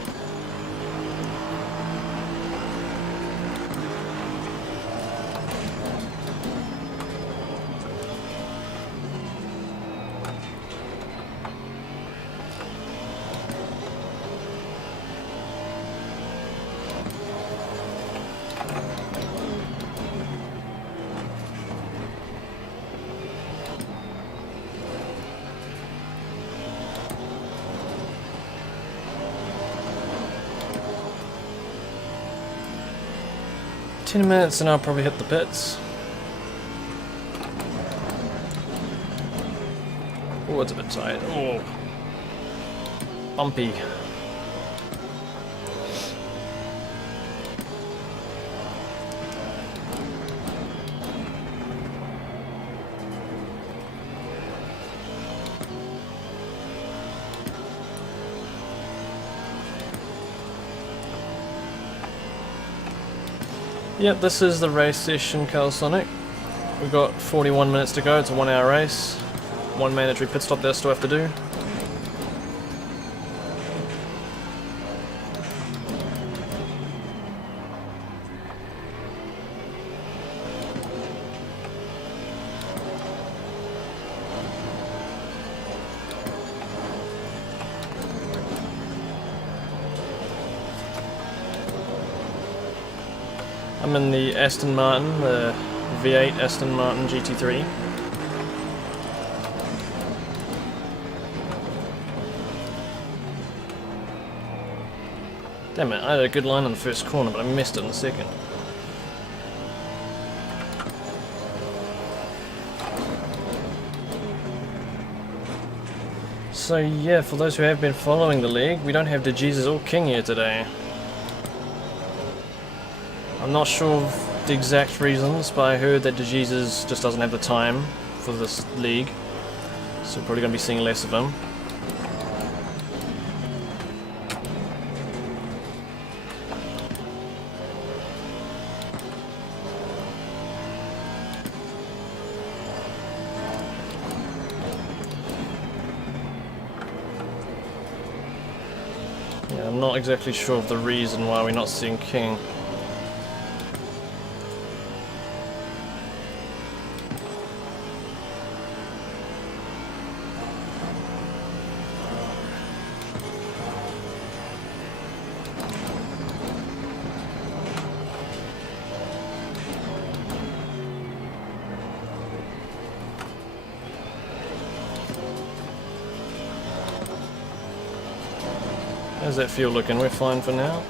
Minutes and I'll probably hit the pits. Oh, it's a bit tight. Oh, bumpy. Yep, this is the race session, Sonic. We've got 41 minutes to go. It's a 1 hour race. One mandatory pit stop that I still have to do. I'm in the Aston Martin, the V8 Aston Martin GT3. Damn it, I had a good line on the first corner, but I missed it in the second. So yeah, for those who have been following the league, we don't have DeJesus or King here today. I'm not sure of the exact reasons, but I heard that DeJesus just doesn't have the time for this league, so we're probably going to be seeing less of him. Yeah, I'm not exactly sure of the reason why we're not seeing King. How's that fuel looking? We're fine for now.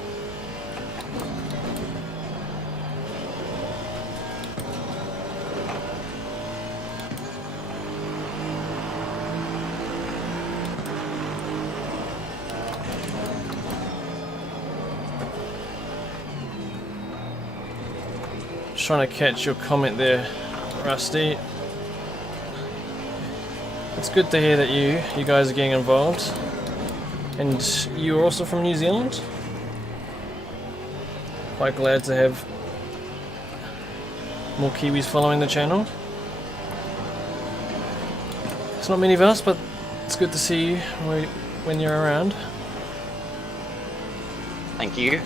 Just trying to catch your comment there, Rusty. It's good to hear that you guys are getting involved. And you're also from New Zealand? Quite glad to have more Kiwis following the channel. It's not many of us, but it's good to see you when you're around. Thank you.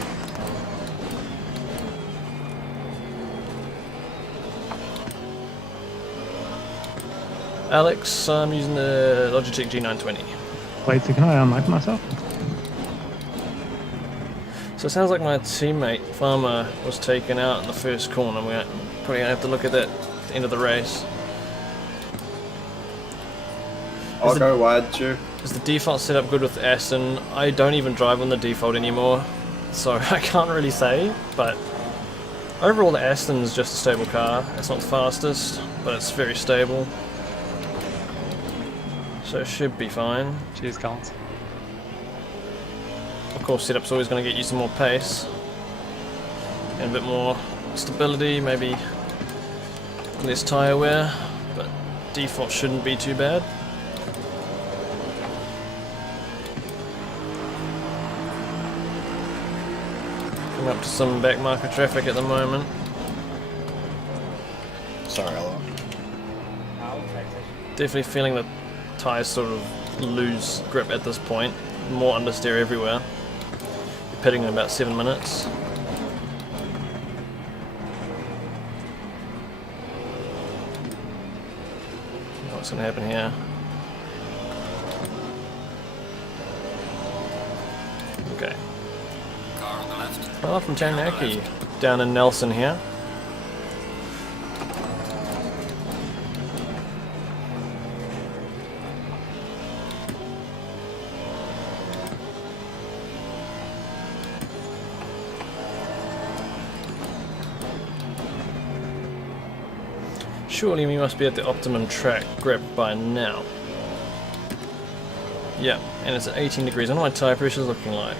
Alex, I'm using the Logitech G920. Wait, so can I unlock myself? So it sounds like my teammate Farmer was taken out in the first corner. We're probably going to have to look at that at the end of the race. I'll go wide, sure. Is the default setup good with Aston? I don't even drive on the default anymore, so I can't really say, but overall the Aston is just a stable car. It's not the fastest, but it's very stable. So it should be fine. Cheers, Collins. Of course, setup's always going to get you some more pace and a bit more stability, maybe less tyre wear, but default shouldn't be too bad. Coming up to some back marker traffic at the moment. Sorry, hello. Definitely feeling the tyres sort of lose grip at this point. More understeer everywhere. You're pitting in about 7 minutes. What's going to happen here? Okay. Car on the left. Hello from Taranaki, down in Nelson here. Surely we must be at the optimum track grip by now. Yeah, and it's at 18 degrees. I don't know what tyre pressure is looking like.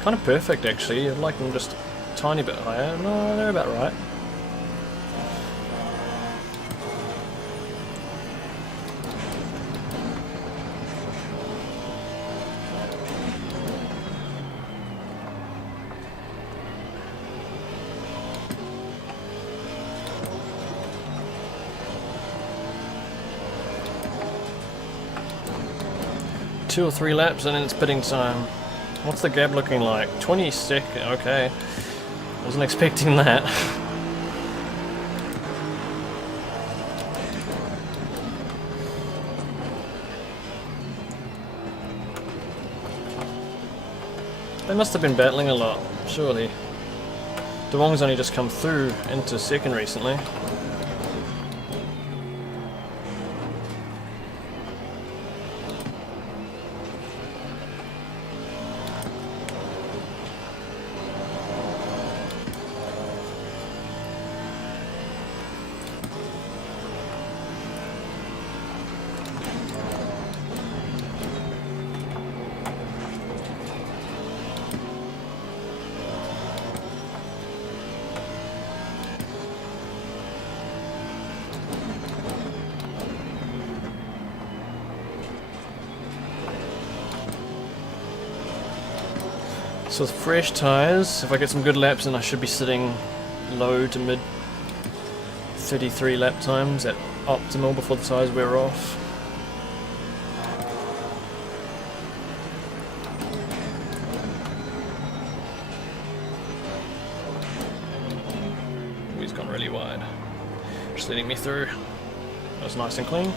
Kind of perfect actually. I'd like them just a tiny bit higher. No, they're about right. Two or three laps and then it's pitting time. What's the gap looking like? 20 seconds, okay. Wasn't expecting that. They must have been battling a lot, surely. De Wong's only just come through into second recently. So with fresh tyres, if I get some good laps, then I should be sitting low to mid 33 lap times at optimal before the tyres wear off. wide. Just letting me through. That was nice and clean.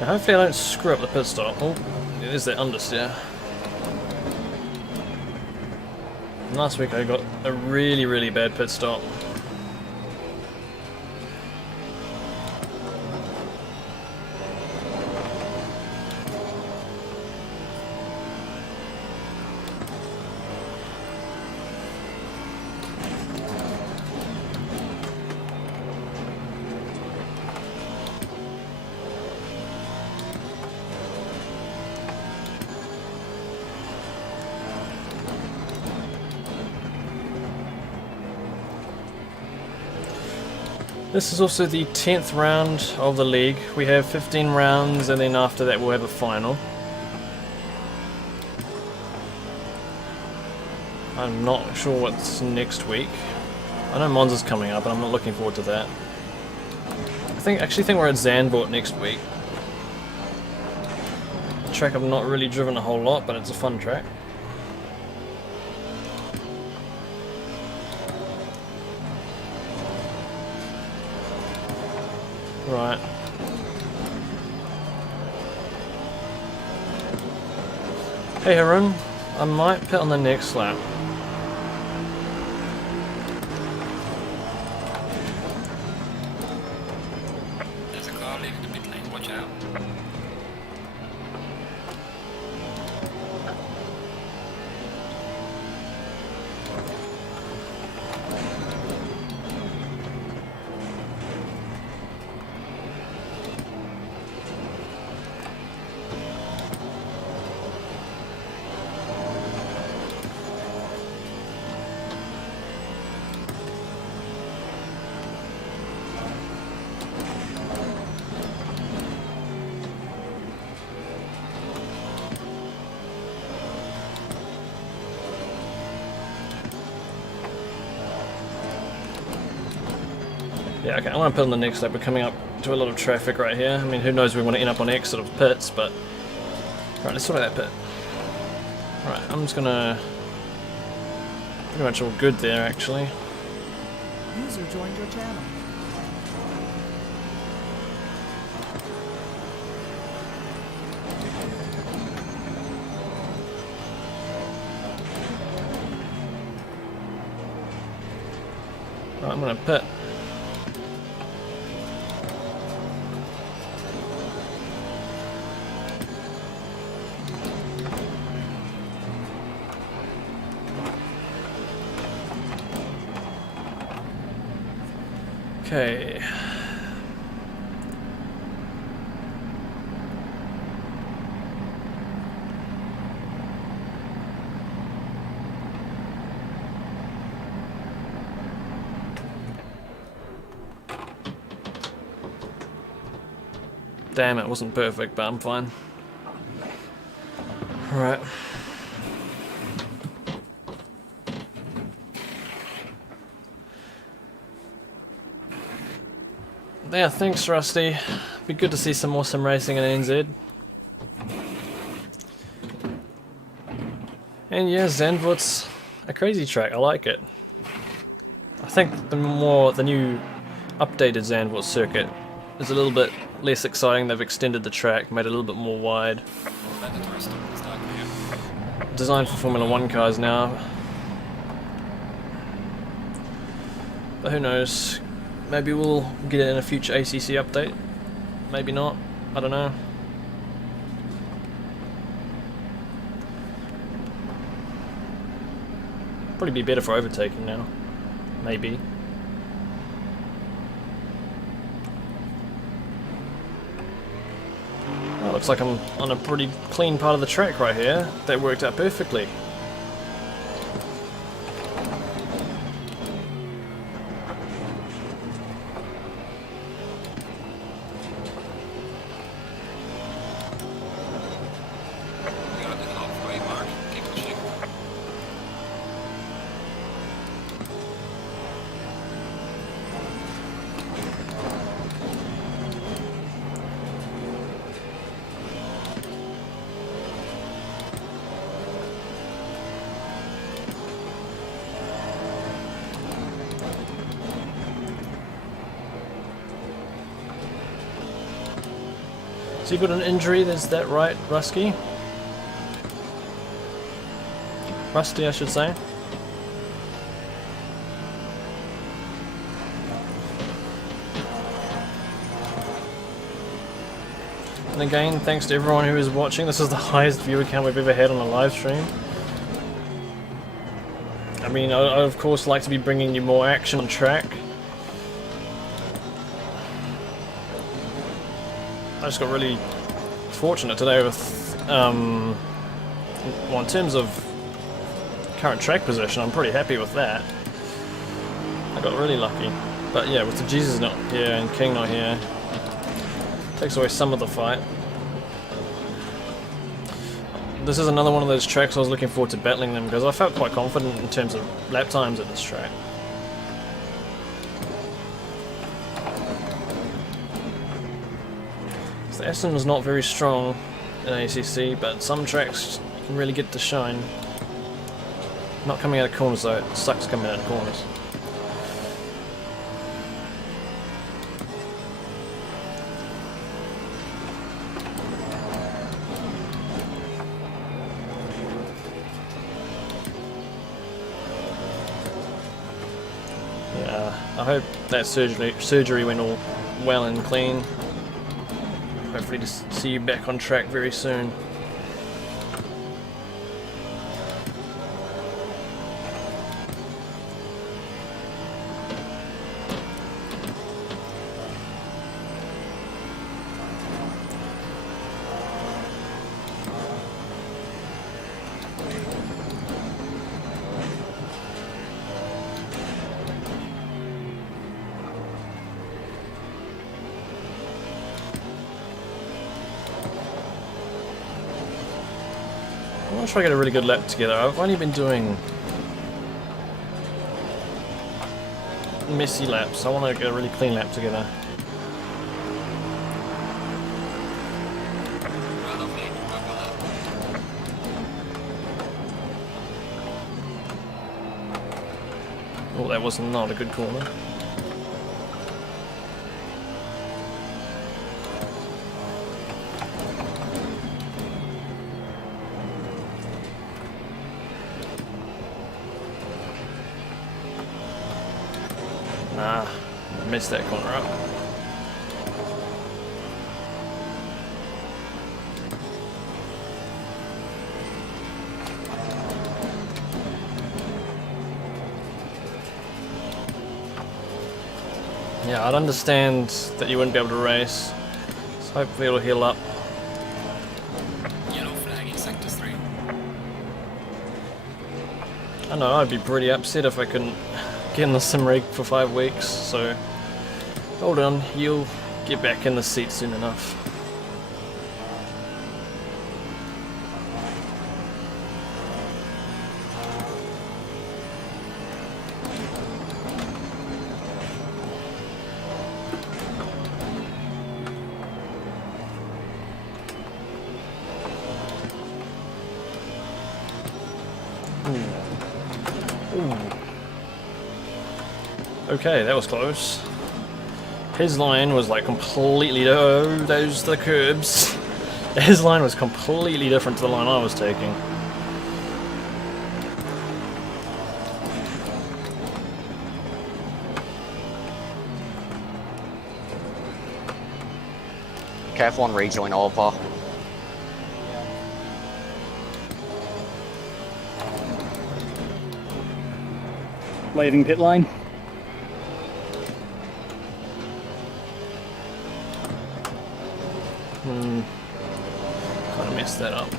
Now hopefully I don't screw up the pit stop. Oh, there's that understeer. Last week I got a really bad pit stop. This is also the 10th round of the league. We have 15 rounds and then after that we'll have a final. I'm not sure what's next week. I know Monza's coming up and I'm not looking forward to that. I actually think we're at Zandvoort next week. A track I've not really driven a whole lot, but it's a fun track. Right. Hey Harun, I might pit on the next lap. There's a car leaving the pit lane, watch out. Yeah, okay, I want to put on the next lap. We're coming up to a lot of traffic right here. I mean, who knows, we want to end up on exit of pits, but... Right, let's sort out that pit. Right, I'm just gonna... Pretty much all good there, actually. User joined your channel. Right, I'm gonna pit. Okay. Damn, it wasn't perfect, but I'm fine. Alright. Yeah, thanks Rusty. Be good to see some more sim racing in NZ. And yeah, Zandvoort's a crazy track, I like it. I think the new updated Zandvoort circuit is a little bit less exciting. They've extended the track, made it a little bit more wide. Designed for Formula 1 cars now. But who knows? Maybe we'll get it in a future ACC update. Maybe not. I don't know. Probably be better for overtaking now. Maybe. Oh, looks like I'm on a pretty clean part of the track right here. That worked out perfectly. So you got an injury, is that right, Rusty? Rusty, I should say. And again, thanks to everyone who is watching. This is the highest viewer count we've ever had on a live stream. I mean, I of course like to be bringing you more action on track. I just got really fortunate today with, well, in terms of current track position, I'm pretty happy with that. I got really lucky. But yeah, with the Jesus not here and King not here, takes away some of the fight. This is another one of those tracks I was looking forward to battling them because I felt quite confident in terms of lap times at this track. The Aston was not very strong in ACC, but some tracks you can really get to shine. Not coming out of corners though, it sucks coming out of corners. Yeah, I hope that surgery went all well and clean. Hopefully to see you back on track very soon. I want to try to get a really good lap together. I've only been doing messy laps. I want to get a really clean lap together. Oh, that was not a good corner. Nah, I missed that corner up. Yeah, I'd understand that you wouldn't be able to race, so hopefully it'll heal up. Yellow flag in sector 3. I know, I'd be pretty upset if I couldn't get in the sim rig for 5 weeks, so hold on, you'll get back in the seat soon enough. Okay, that was close. His line was like completely, oh, those are the curbs. His line was completely different to the line I was taking. Careful on rejoin over. Leaving pit lane. Kind of messed that up.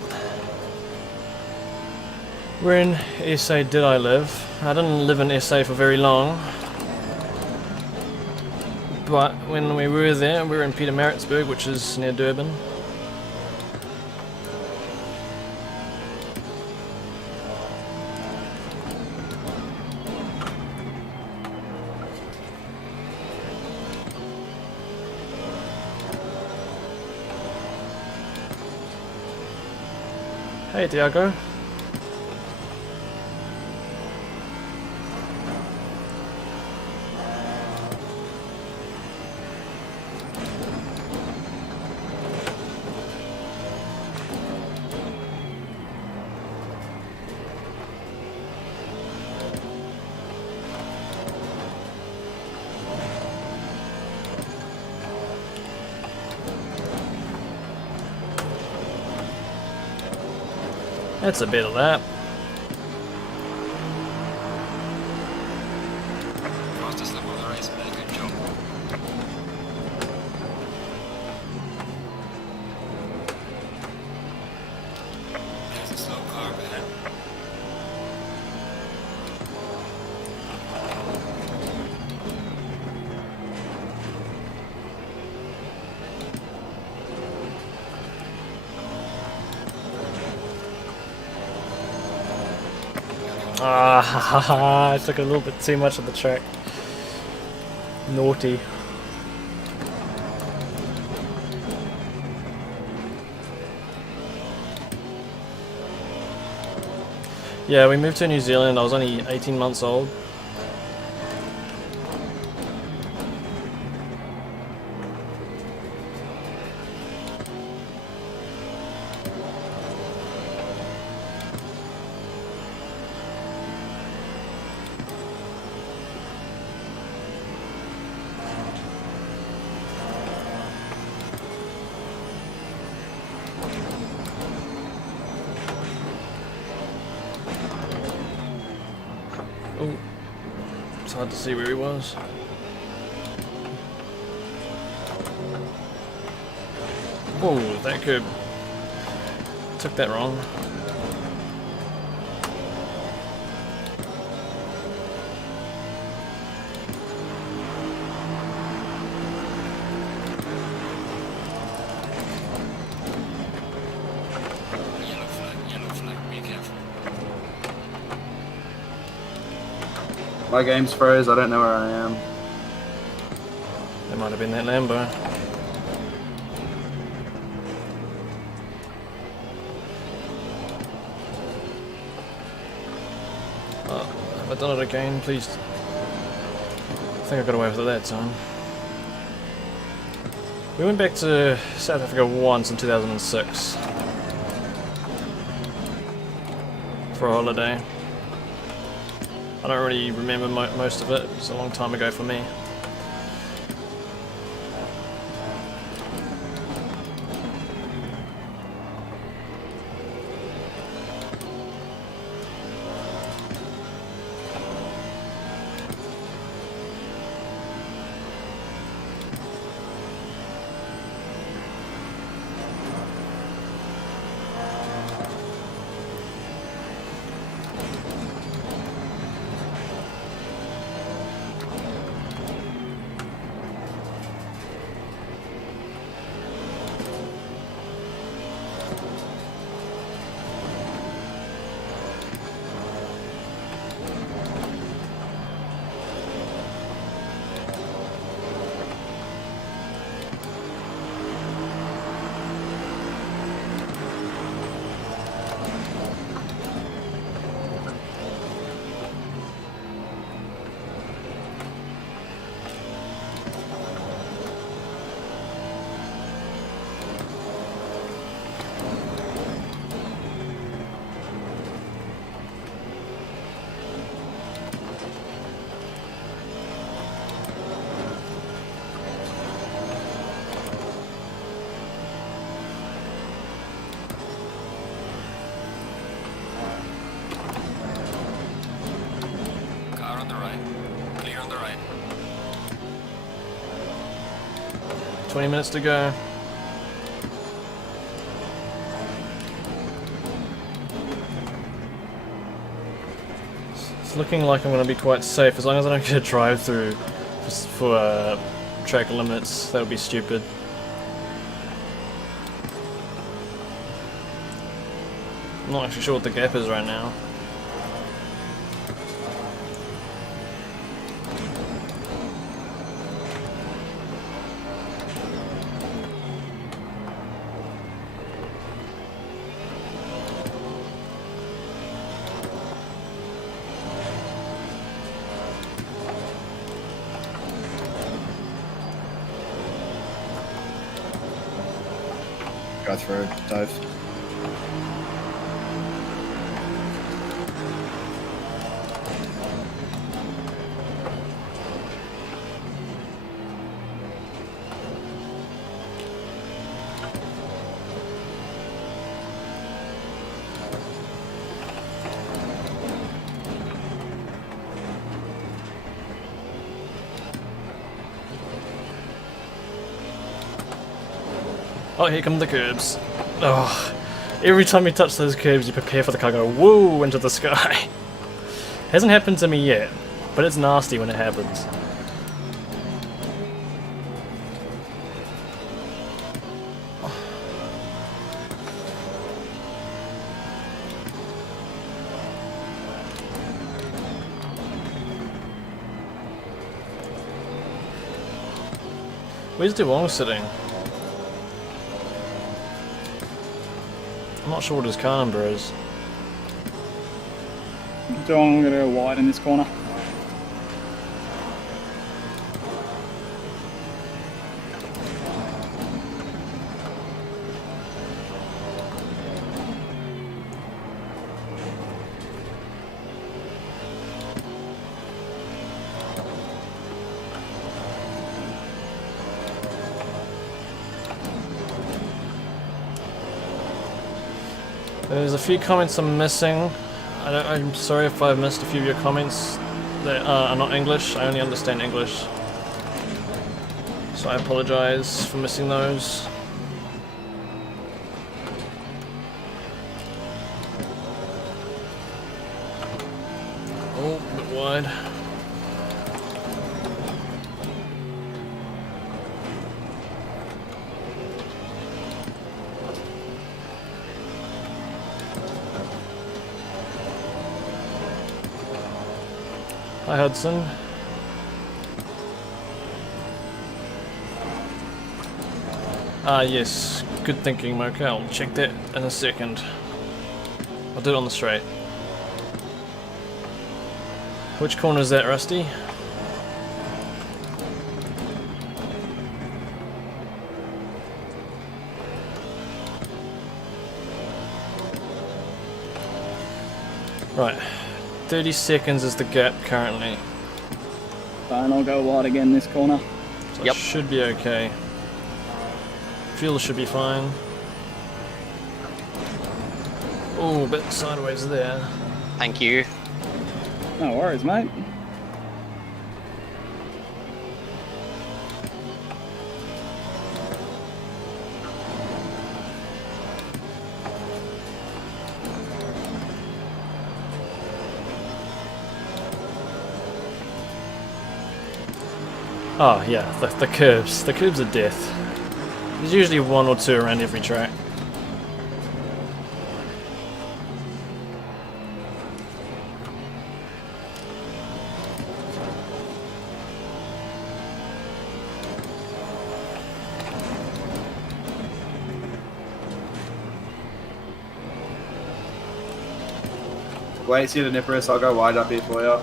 Where in SA did I live? I didn't live in SA for very long. But when we were there, we were in Pietermaritzburg, which is near Durban. Hey Diago. That's a better lap. Fastest lap of the race, man. Good job. There's a slow car, man. Ah, I took a little bit too much of the track. Naughty. Yeah, we moved to New Zealand. I was only 18 months old. Oh, it's hard to see where he was. Oh, that curb. Took that wrong. Yellow flag, be careful. My game's froze, I don't know where I am. That might have been that Lambo. Oh, have I done it again? Please. I think I got away with it that time. We went back to South Africa once in 2006 for a holiday. I don't really remember most of it. It was a long time ago for me. Car on the right. Clear on the right. 20 minutes to go. It's looking like I'm going to be quite safe as long as I don't get a drive through for track limits. That would be stupid. I'm not actually sure what the gap is right now. Go through, dive. Oh, here come the curbs. Oh, every time you touch those curbs, you prepare for the car to go woo into the sky. Hasn't happened to me yet, but it's nasty when it happens. Where's DeWong sitting? I'm not sure what his car number is. I'm going to go wide in this corner. There's a few comments I'm missing. I'm sorry if I've missed a few of your comments that are not English. I only understand English. So I apologize for missing those. Oh, a bit wide. Hi Hudson. Ah yes, good thinking Mocha, I'll check that in a second. I'll do it on the straight. Which corner is that, Rusty? Right. 30 seconds is the gap currently. Fine, I'll go wide again this corner. So it should be okay. Fuel should be fine. Oh, a bit sideways there. Thank you. No worries, mate. Oh yeah, the curves. The curves are death. There's usually one or two around every track. Wait, see the nippers, I'll go wide up here for you.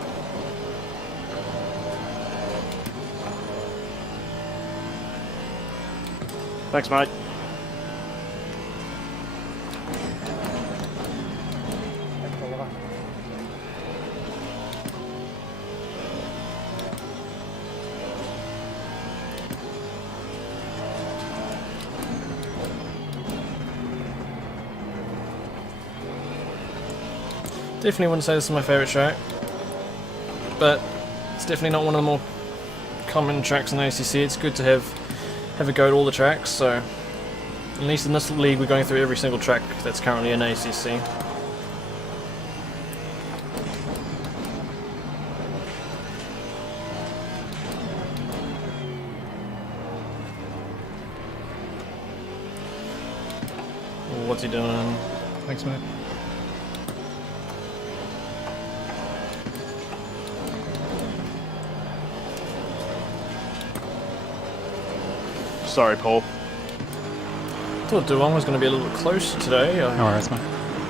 Thanks, mate. Definitely wouldn't say this is my favourite track, but it's definitely not one of the more common tracks in the ACC. It's good to have a go at all the tracks, so at least in this league we're going through every single track that's currently in ACC. What's he doing? Thanks, mate. Sorry, Paul. I thought Duong was going to be a little bit closer today. I Alright, mate.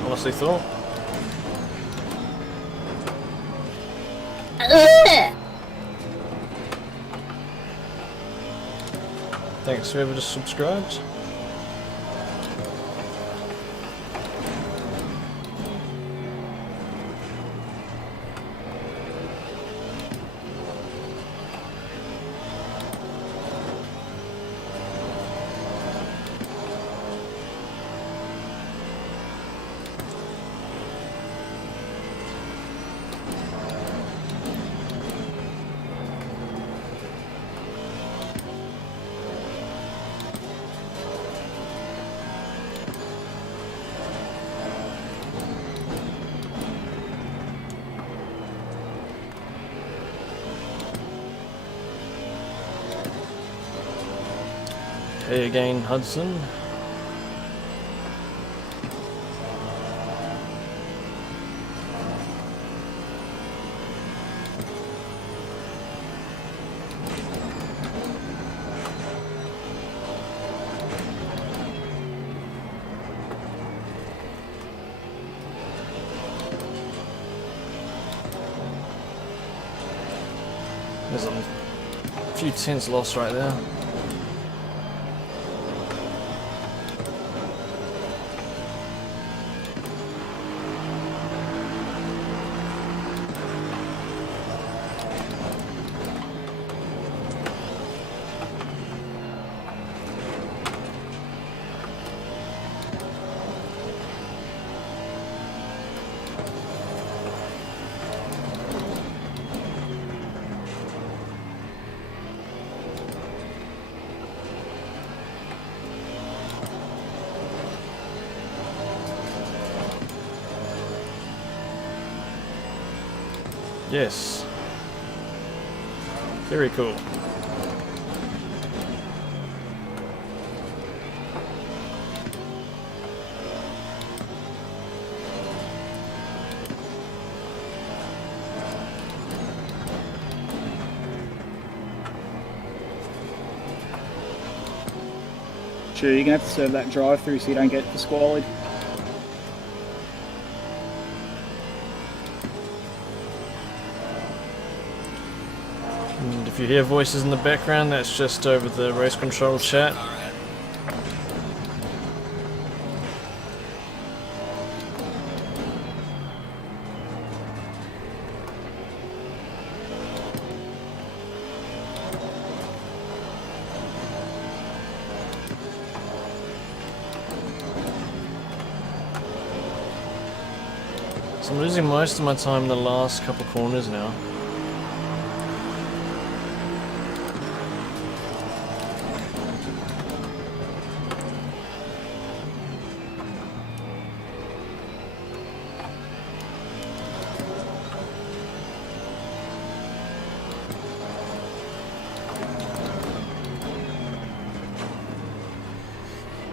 honestly thought. Thanks whoever just subscribed. Hey again, Hudson. There's a few tenths lost right there. Yes. Very cool. Sure, you're gonna have to serve that drive-through so you don't get disqualified. And if you hear voices in the background, that's just over the race control chat. So I'm losing most of my time in the last couple corners now.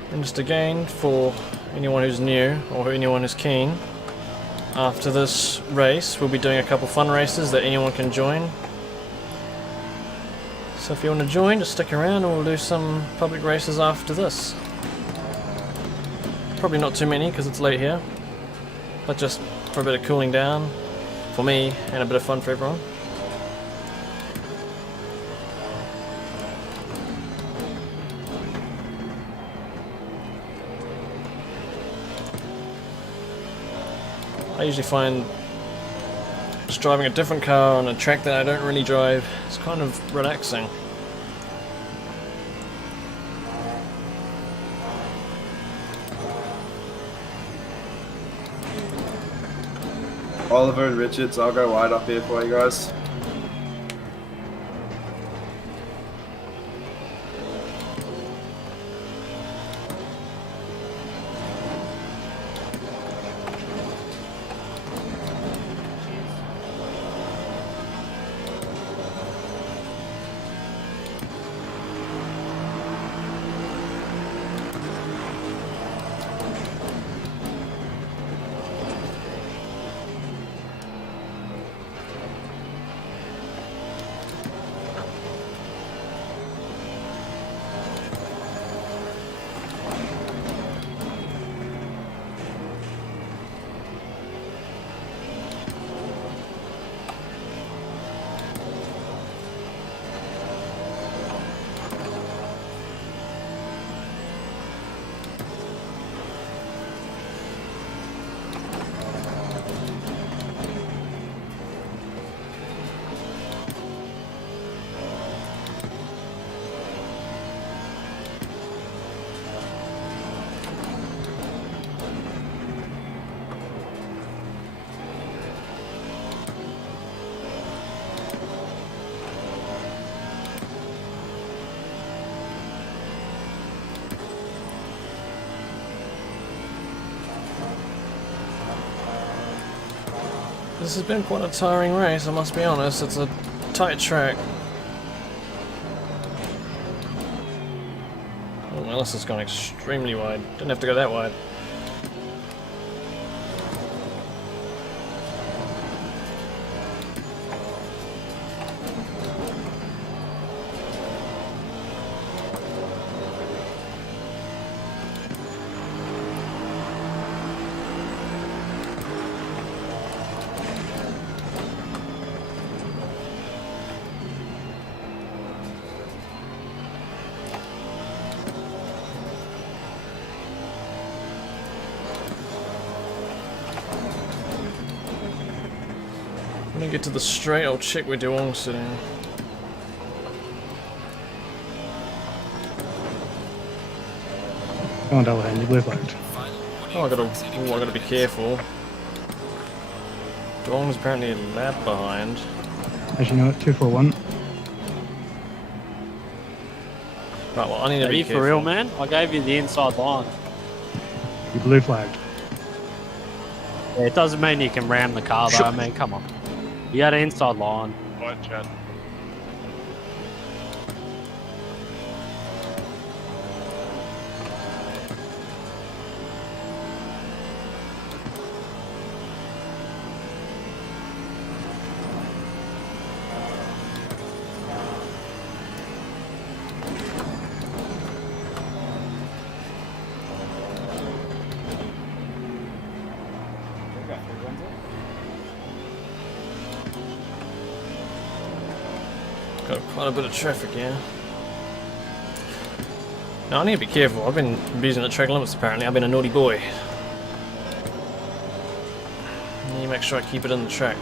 And just again, for anyone who's new or anyone who's keen, after this race we'll be doing a couple fun races that anyone can join. So if you want to join, just stick around and we'll do some public races after this. Probably not too many because it's late here, but just for a bit of cooling down for me and a bit of fun for everyone. I usually find just driving a different car on a track that I don't really drive, it's kind of relaxing. Oliver and Richards, I'll go wide up here for you guys. This has been quite a tiring race, I must be honest. It's a tight track. well, this has gone extremely wide. Didn't have to go that wide. When I get to the straight, I'll check where Duong's sitting. Come on, double hand, you blue flagged. Oh, I gotta be careful. Duong's apparently a lap behind. As you know it, 241. Right, well, I need to Are be you careful. for real, man? I gave you the inside line. You blue flagged. Yeah, it doesn't mean you can ram the car, though. I mean, come on. You got an inside line. Right, Chad. Got quite a bit of traffic here. Now I need to be careful. I've been abusing the track limits apparently. I've been a naughty boy. I need to make sure I keep it in the track.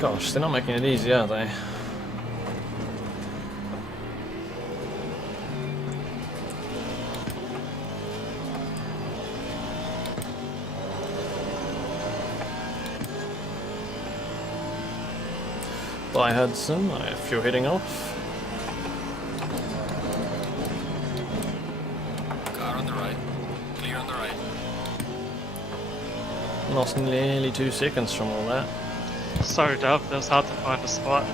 Gosh, they're not making it easy, are they? Bye Hudson, if you're heading off. Car on the right. Clear on the right. Lost nearly 2 seconds from all that. So tough, that was hard to find a spot.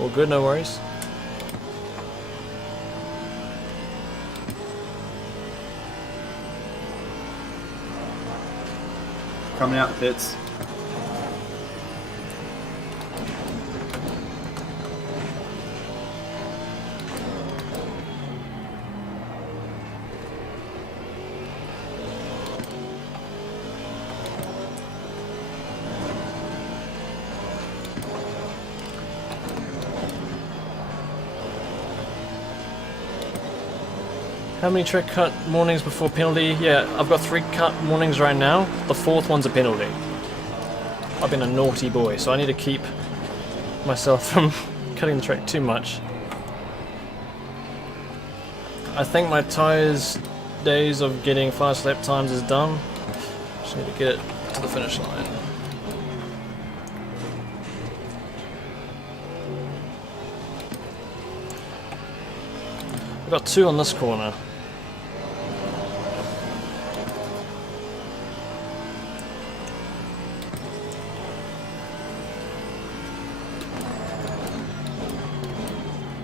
All good, no worries. Coming out pits. How many track cut mornings before penalty? Yeah, I've got 3 cut mornings right now. The 4th one's a penalty. I've been a naughty boy, so I need to keep myself from cutting the track too much. I think my tyres days of getting fast lap times is done. Just need to get it to the finish line. I've got 2 on this corner.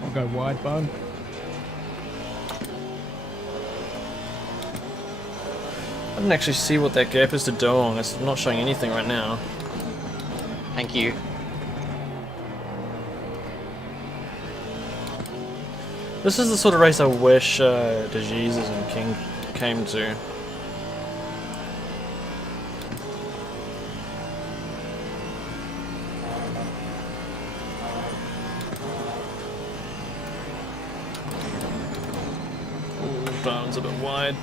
I'll go wide bone. I didn't actually see what that gap is to Doong. It's not showing anything right now. Thank you. This is the sort of race I wish DeJesus and King came to. Ooh, Barnes a bit wide.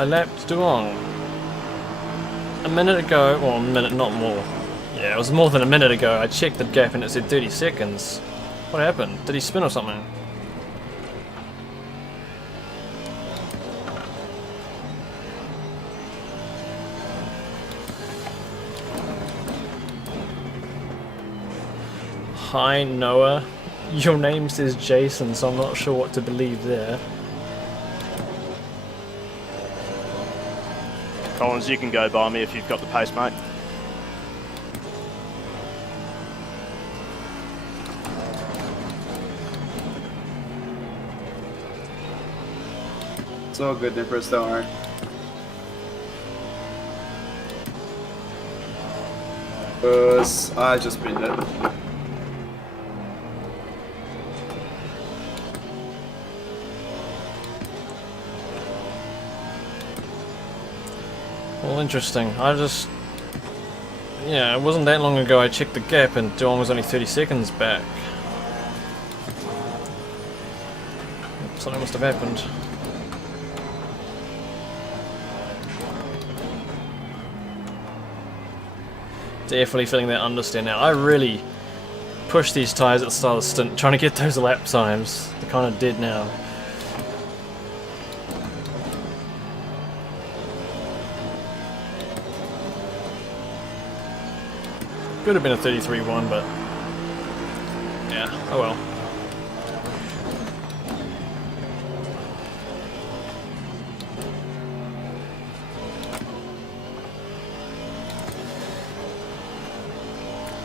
I lapped Duong. A minute ago, well, a minute, not more. Yeah, it was more than a minute ago. I checked the gap and it said 30 seconds. What happened? Did he spin or something? Hi Noah. Your name says Jason, so I'm not sure what to believe there. Collins, you can go by me if you've got the pace, mate. It's all good, Nippers, don't worry. I just pinned it. Well, interesting. Yeah, it wasn't that long ago I checked the gap and Duong was only 30 seconds back. Something must have happened. Definitely feeling that understeer now. I really pushed these tyres at the start of the stint, trying to get those lap times. They're kind of dead now. Could have been a 33-1, but yeah, oh well.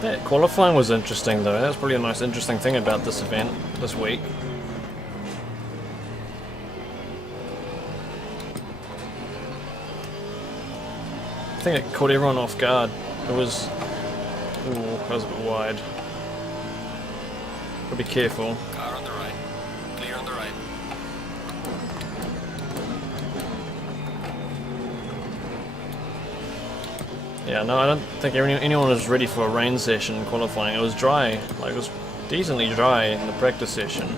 That qualifying was interesting though. That's probably a nice interesting thing about this event this week. I think it caught everyone off guard. It was... Ooh, that was a bit wide. Gotta be careful. Car on the right. Clear on the right. Yeah, no, I don't think anyone was ready for a rain session in qualifying. It was dry. Like, it was decently dry in the practice session.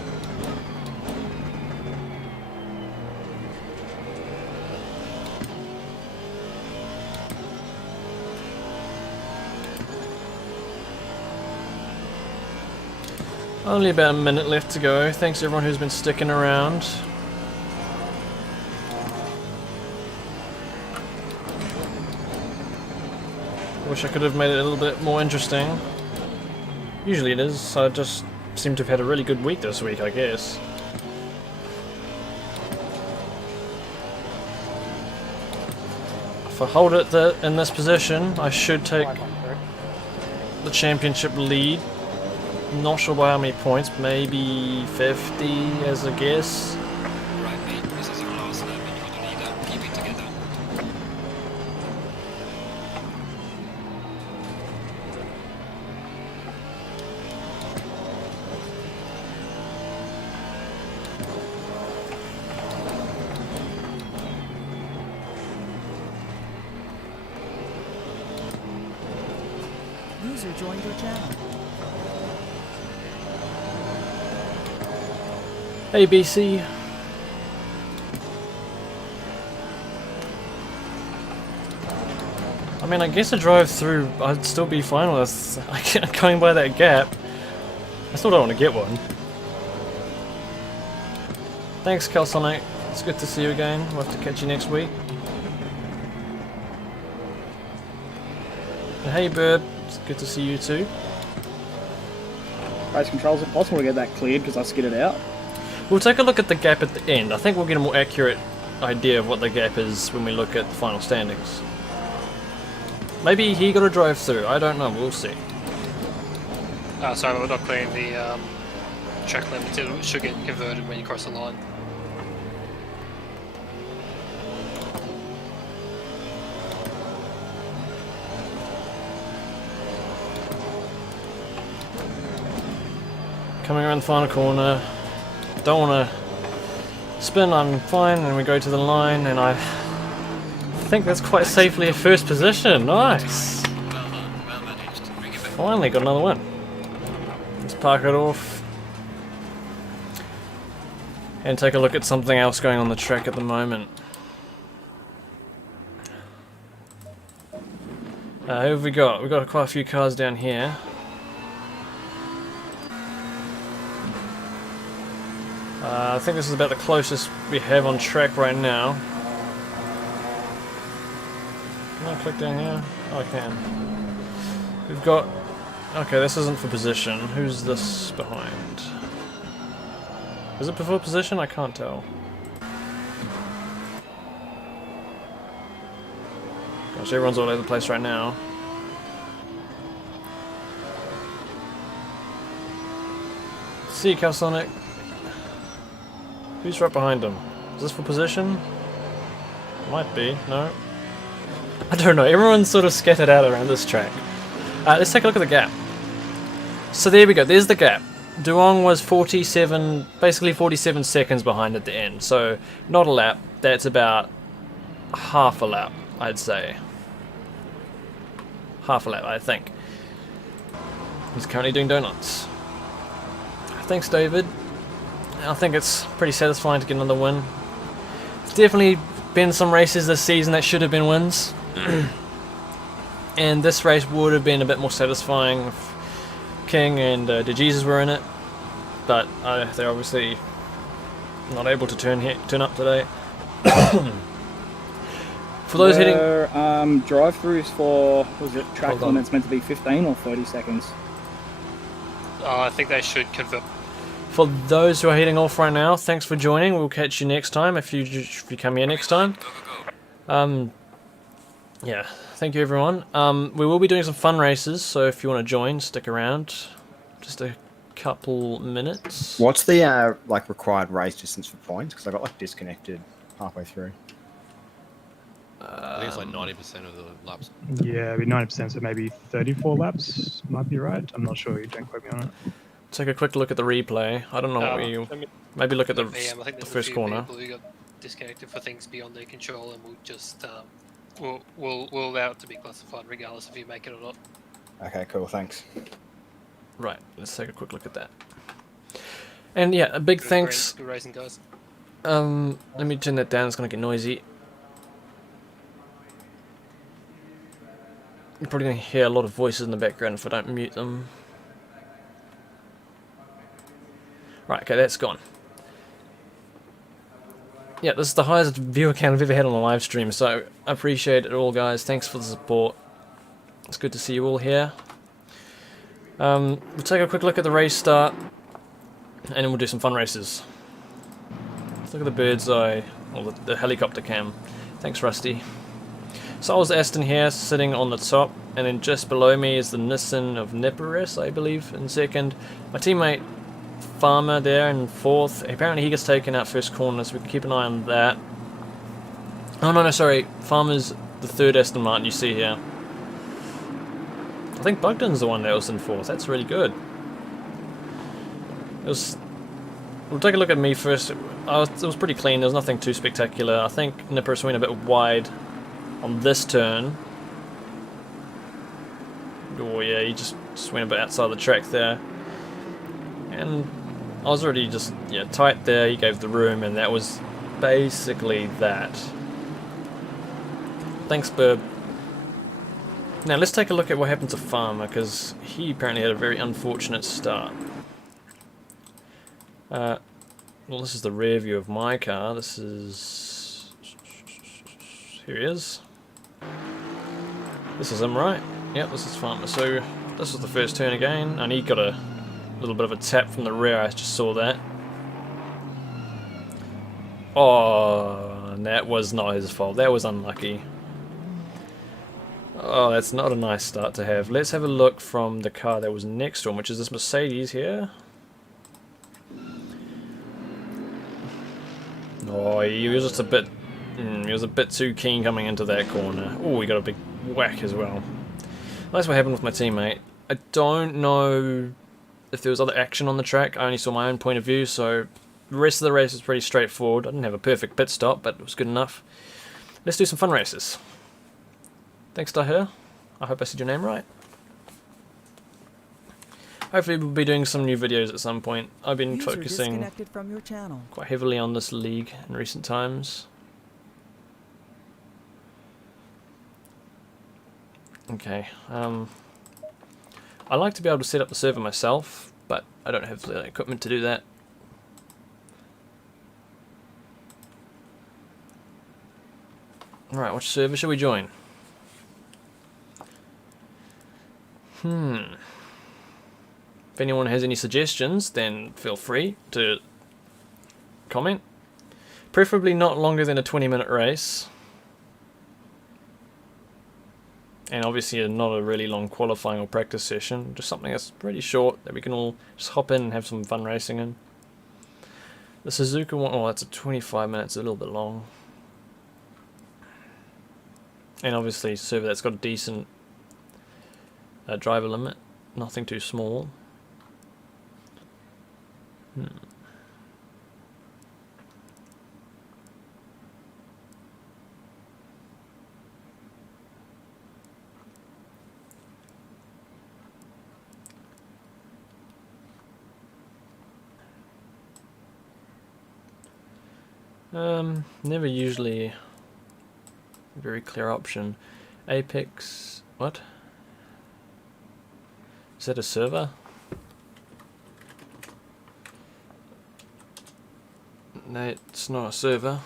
Only about a minute left to go. Thanks everyone who's been sticking around. Wish I could have made it a little bit more interesting. Usually it is. I just seem to have had a really good week this week, I guess. If I hold it in this position, I should take the championship lead. Not sure by how many points, maybe 50 as a guess. Right, mate. This is your last lap and you're the leader. Keep it together. User joined your channel. Hey BC. I mean, I guess a drive through I'd still be fine with. Going by that gap, I still don't want to get one. Thanks, Calsonic. It's good to see you again. We'll have to catch you next week. And hey Bird, it's good to see you too. Race control, is it possible to get that cleared because I skidded out? We'll take a look at the gap at the end. I think we'll get a more accurate idea of what the gap is when we look at the final standings. Maybe he got a drive through, I don't know, we'll see. Sorry, we're not clearing the track limits. It should get converted when you cross the line. Coming around the final corner. Don't want to spin, I'm fine, and we go to the line, and I think that's quite safely a first position. Nice! Finally got another win. Let's park it off and take a look at something else going on the track at the moment. Who have we got? We've got quite a few cars down here. I think this is about the closest we have on track right now. Can I click down here? Oh, I can. We've got... Okay, this isn't for position. Who's this behind? Is it for position? I can't tell. Gosh, everyone's all over the place right now. See you, Calsonic. Who's right behind him? Is this for position? Might be, no. I don't know, everyone's sort of scattered out around this track. Let's take a look at the gap. So there we go, there's the gap. Duong was 47, basically 47 seconds behind at the end. So not a lap, that's about half a lap, I'd say. Half a lap, I think. He's currently doing donuts. Thanks, David. I think it's pretty satisfying to get another win. There's definitely been some races this season that should have been wins. And this race would have been a bit more satisfying if King and DeJesus were in it. But they're obviously not able to turn up today. For those hitting... drive-throughs for, was it track one that's meant to be 15 or 30 seconds? I think they should convert. For those who are heading off right now, thanks for joining. We'll catch you next time if you come here next time. Yeah, thank you everyone. We will be doing some fun races, so if you want to join, stick around. Just a couple minutes. What's the like required race distance for points? Because I got like disconnected halfway through. I think it's like 90% of the laps. Yeah, it'd be 90%, so maybe 34 laps might be right. I'm not sure. You don't quote me on it. Take a quick look at the replay. I don't know what you... Maybe look at the first corner. People who got disconnected for things beyond their control, and we'll just we'll allow it to be classified regardless if you make it or not. Okay, cool. Thanks. Right, let's take a quick look at that. And yeah, a big thanks. Good racing, guys. Let me turn that down. It's gonna get noisy. You're probably gonna hear a lot of voices in the background if I don't mute them. Right, okay, that's gone. Yeah, this is the highest viewer count I've ever had on a live stream, so I appreciate it all, guys. Thanks for the support. It's good to see you all here. We'll take a quick look at the race start, and then we'll do some fun races. Let's look at the bird's eye, or the helicopter cam. Thanks, Rusty. So I was Aston here, sitting on the top, and then just below me is the Nissan of Niparis, I believe, in second. My teammate Farmer there in fourth. Apparently he gets taken out first corner, so we can keep an eye on that. Oh no, sorry. Farmer's the third Aston Martin you see here. I think Bugden's the one that was in fourth. That's really good. We'll take a look at me first. It was pretty clean. There was nothing too spectacular. I think Nippers went a bit wide on this turn. Oh yeah, he just went a bit outside the track there. And I was already just, yeah, tight there. He gave the room, and that was basically that. Thanks, Burb. Now let's take a look at what happened to Farmer, because he apparently had a very unfortunate start. Well, this is the rear view of my car. This is... Here he is. This is him, right? Yep, this is Farmer. So this was the first turn again, and he got a little bit of a tap from the rear. I just saw that. Oh, that was not his fault. That was unlucky. Oh, that's not a nice start to have. Let's have a look from the car that was next to him, which is this Mercedes here. Oh, he was just a bit... he was a bit too keen coming into that corner. Oh, he got a big whack as well. That's what happened with my teammate. I don't know if there was other action on the track. I only saw my own point of view, so the rest of the race was pretty straightforward. I didn't have a perfect pit stop, but it was good enough. Let's do some fun races. Thanks, Tahir. I hope I said your name right. Hopefully we'll be doing some new videos at some point. I've been focusing from your channel. quite heavily on this league in recent times. Okay. I like to be able to set up the server myself, but I don't have the equipment to do that. Alright, which server should we join? If anyone has any suggestions, then feel free to comment. Preferably not longer than a 20-minute race. And obviously not a really long qualifying or practice session. Just something that's pretty short that we can all just hop in and have some fun racing in. The Suzuka one, oh, that's a 25 minutes, a little bit long. And obviously a server that's got a decent driver limit. Nothing too small. Never usually a very clear option. Apex, what? Is that a server? No, it's not a server.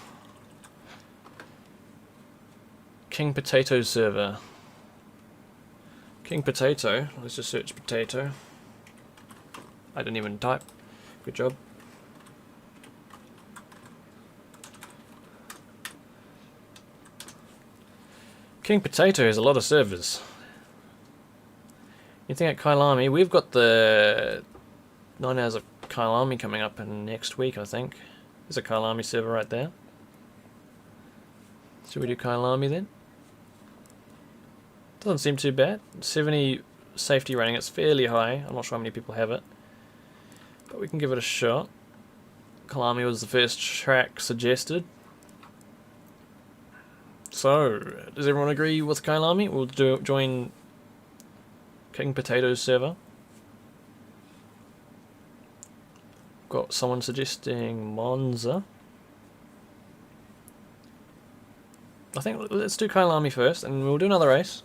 King Potato server. King Potato, let's just search potato. I didn't even type. Good job. King Potato has a lot of servers. You think at Kailami, we've got the 9 hours of Kailami coming up in next week, I think. There's a Kailami server right there. Should we do Kailami then? Doesn't seem too bad. 70 safety rating, it's fairly high. I'm not sure how many people have it. But we can give it a shot. Kailami was the first track suggested. So, does everyone agree with Kailami? We'll join King Potato's server. Got someone suggesting Monza. I think let's do Kailami first, and we'll do another race.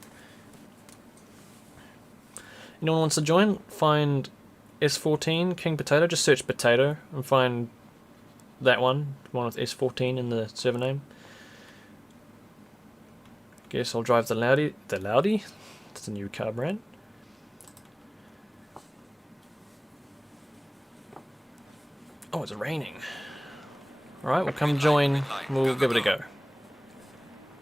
Anyone wants to join? Find S14 King Potato. Just search potato and find that one with S14 in the server name. Guess I'll drive the Laudi. The Laudi? That's a new car brand. Oh, it's raining. Alright, we'll come join. We'll give it a go.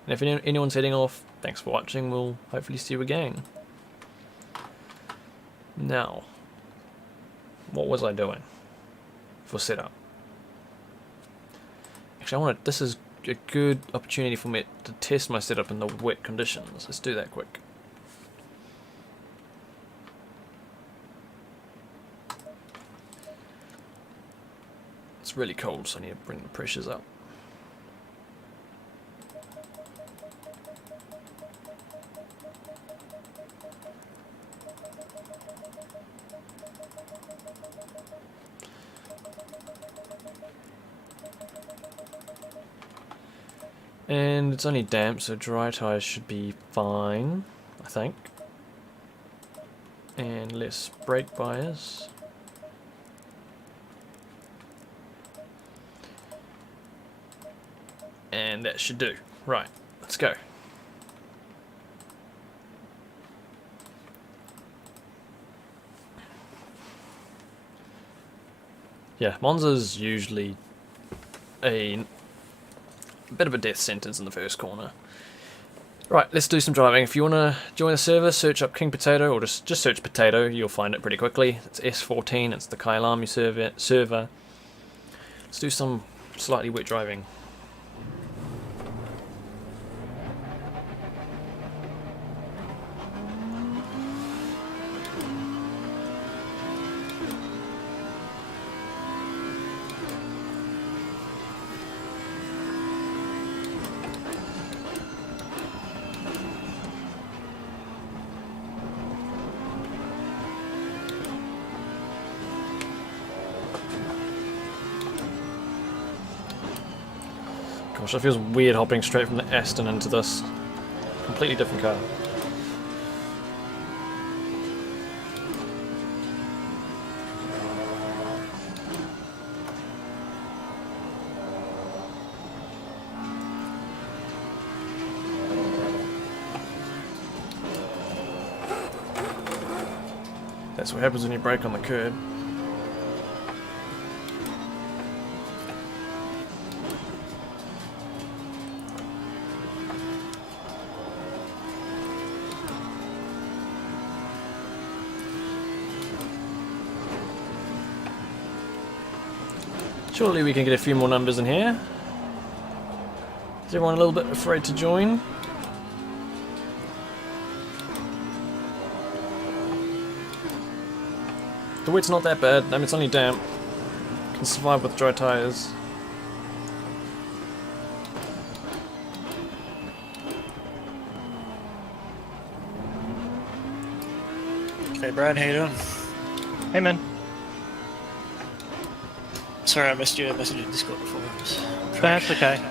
And if anyone's heading off, thanks for watching. We'll hopefully see you again. Now, what was I doing for setup? Actually, this is a good opportunity for me to test my setup in the wet conditions. Let's do that quick. It's really cold, so I need to bring the pressures up. And it's only damp, so dry tyres should be fine, I think. And less brake bias. And that should do. Right, let's go. Yeah, Monza's usually a bit of a death sentence in the first corner. Right, let's do some driving. If you want to join the server, search up King Potato, or just search Potato, you'll find it pretty quickly. It's S14, it's the Kailami server. Let's do some slightly wet driving. Gosh, it feels weird hopping straight from the Aston into this. Completely different car. That's what happens when you brake on the curb. Surely we can get a few more numbers in here. Is everyone a little bit afraid to join? The wet's not that bad. I mean, it's only damp. Can survive with dry tires. Hey Brad, how you doing? Hey man. Sorry I missed your message in Discord before. That's okay.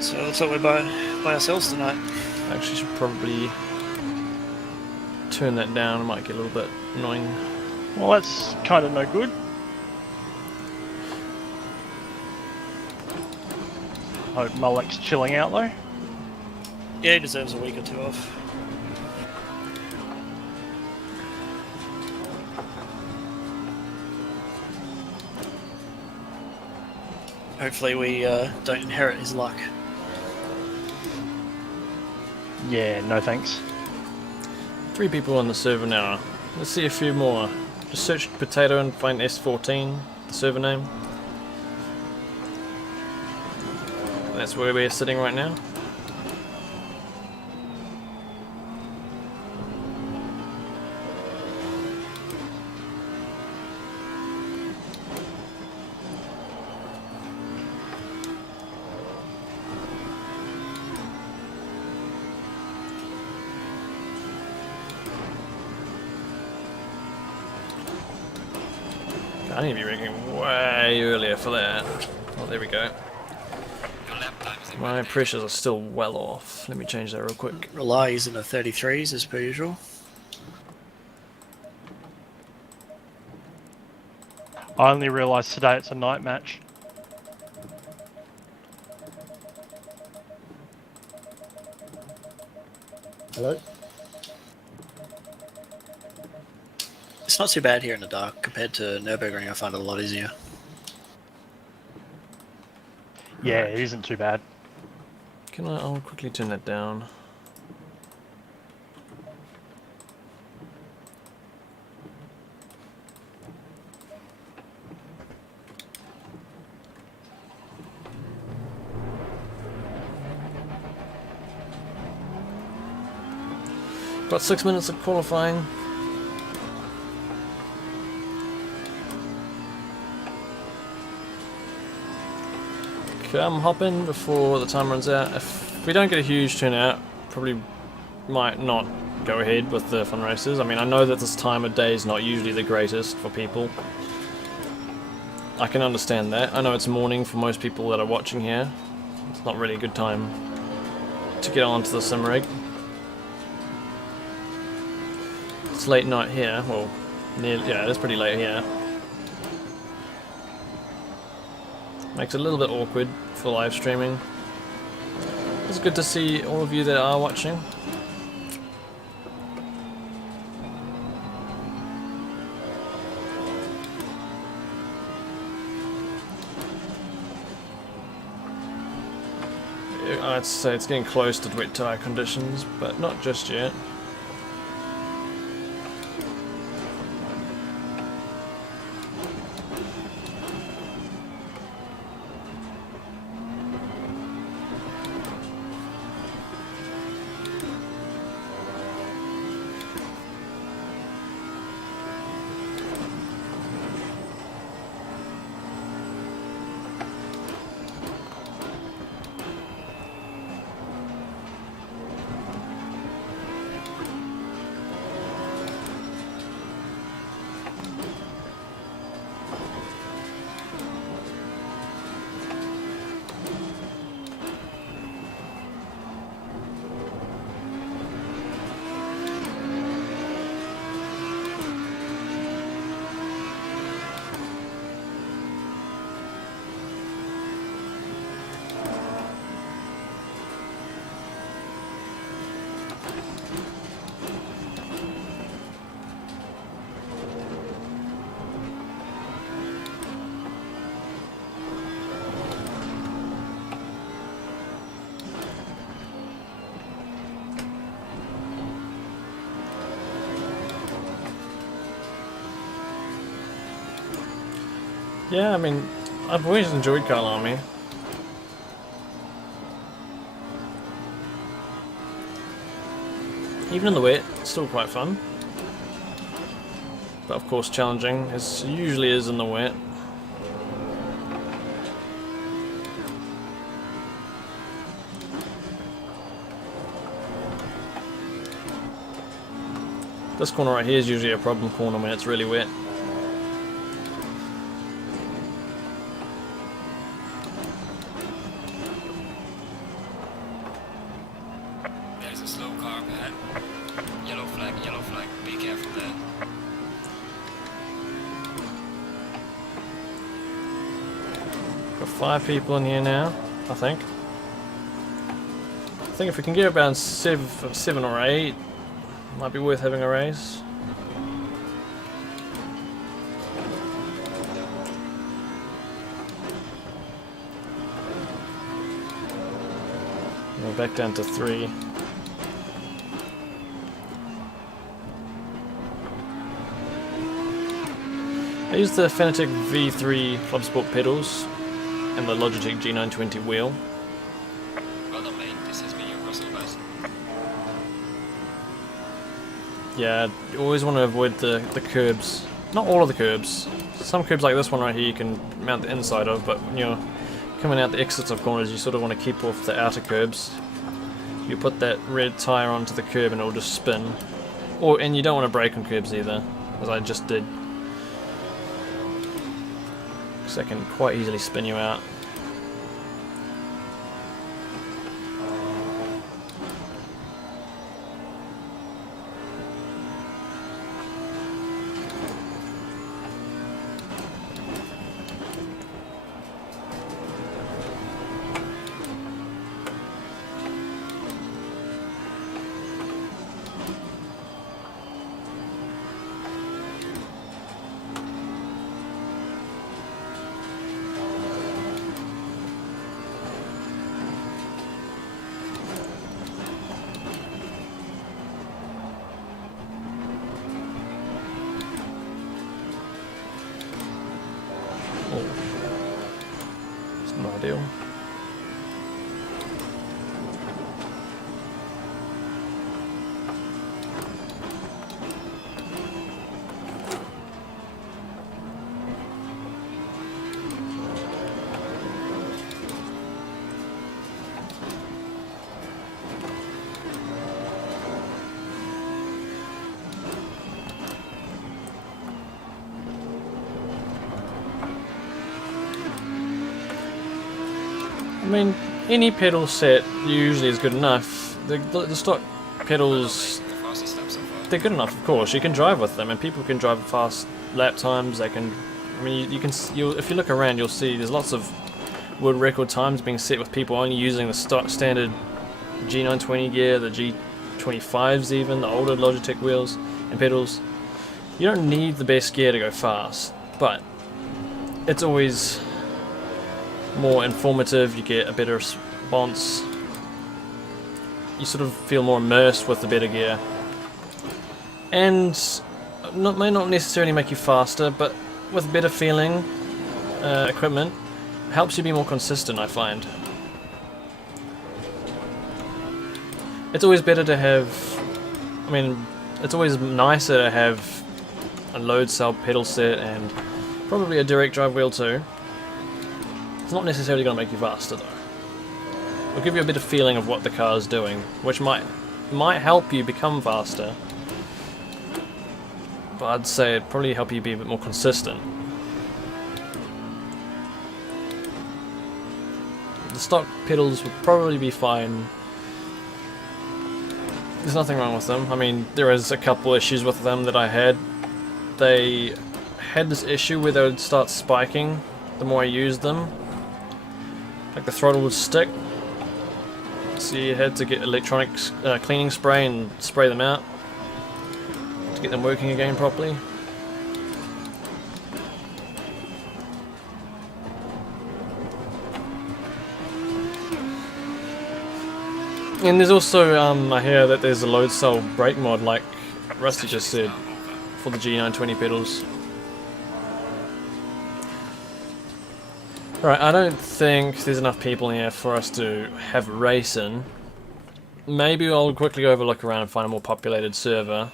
So it looks like we're by ourselves tonight. Actually, should probably turn that down. It might get a little bit annoying. Well, that's kind of no good. Hope Mullock's chilling out though. Yeah, he deserves a week or two off. Hopefully we don't inherit his luck. Yeah, no thanks. 3 people on the server now. Let's see a few more. Just search potato and find S14, the server name. That's where we're sitting right now. I need to be rigging way earlier for that. Oh, there we go. My pressures are still well off. Let me change that real quick. Rely is in the 33s as per usual. I only realised today it's a night match. Hello? It's not too bad here in the dark compared to Nürburgring. I find it a lot easier. Yeah, it isn't too bad. I'll quickly turn that down. Got 6 minutes of qualifying. Hop in before the time runs out. If we don't get a huge turnout, probably might not go ahead with the fun races. I mean, I know that this time of day is not usually the greatest for people. I can understand that. I know it's morning for most people that are watching here. It's not really a good time to get onto the sim rig. It's late night here. Well, yeah, it is pretty late here. Makes it a little bit awkward for live streaming. It's good to see all of you that are watching. I'd say it's getting close to wet tire conditions, but not just yet. Yeah, I mean, I've always enjoyed Kyle Army. Even in the wet, it's still quite fun. But of course challenging, as it usually is in the wet. This corner right here is usually a problem corner when it's really wet. There's a slow car ahead. Yellow flag, be careful there. Got 5 people in here now, I think. I think if we can get about 7 or 8, might be worth having a race. We're back down to 3. I use the Fanatec V3 Club Sport pedals and the Logitech G920 wheel. Well done, mate. This has been your personal best. Yeah, you always want to avoid the curbs. Not all of the curbs. Some curbs like this one right here you can mount the inside of, but when you're coming out the exits of corners you sort of want to keep off the outer curbs. You put that red tyre onto the curb and it'll just spin. And you don't want to brake on curbs either, as I just did. Because that can quite easily spin you out. It's not ideal. I mean, any pedal set usually is good enough. The stock pedals, they're good enough, of course. You can drive with them, and people can drive fast lap times. They can, I mean, if you look around, you'll see there's lots of world record times being set with people only using the stock standard G920 gear, the G25s even, the older Logitech wheels and pedals. You don't need the best gear to go fast, but it's always more informative. You get a better response. You sort of feel more immersed with the better gear, and may not necessarily make you faster, but with better feeling equipment helps you be more consistent, I find. It's always better to have, I mean, it's always nicer to have a load cell pedal set and probably a direct drive wheel too. It's not necessarily going to make you faster though. It'll give you a bit of feeling of what the car is doing, which might help you become faster. But I'd say it'd probably help you be a bit more consistent. The stock pedals would probably be fine. There's nothing wrong with them. I mean, there is a couple issues with them that I had. They had this issue where they would start spiking the more I used them. Like the throttle would stick, so you had to get electronic cleaning spray and spray them out to get them working again properly. And there's also, I hear that there's a load cell brake mod, like Rusty just said, for the G920 pedals. Right, I don't think there's enough people in here for us to have a race in. Maybe I'll quickly go have a look around and find a more populated server.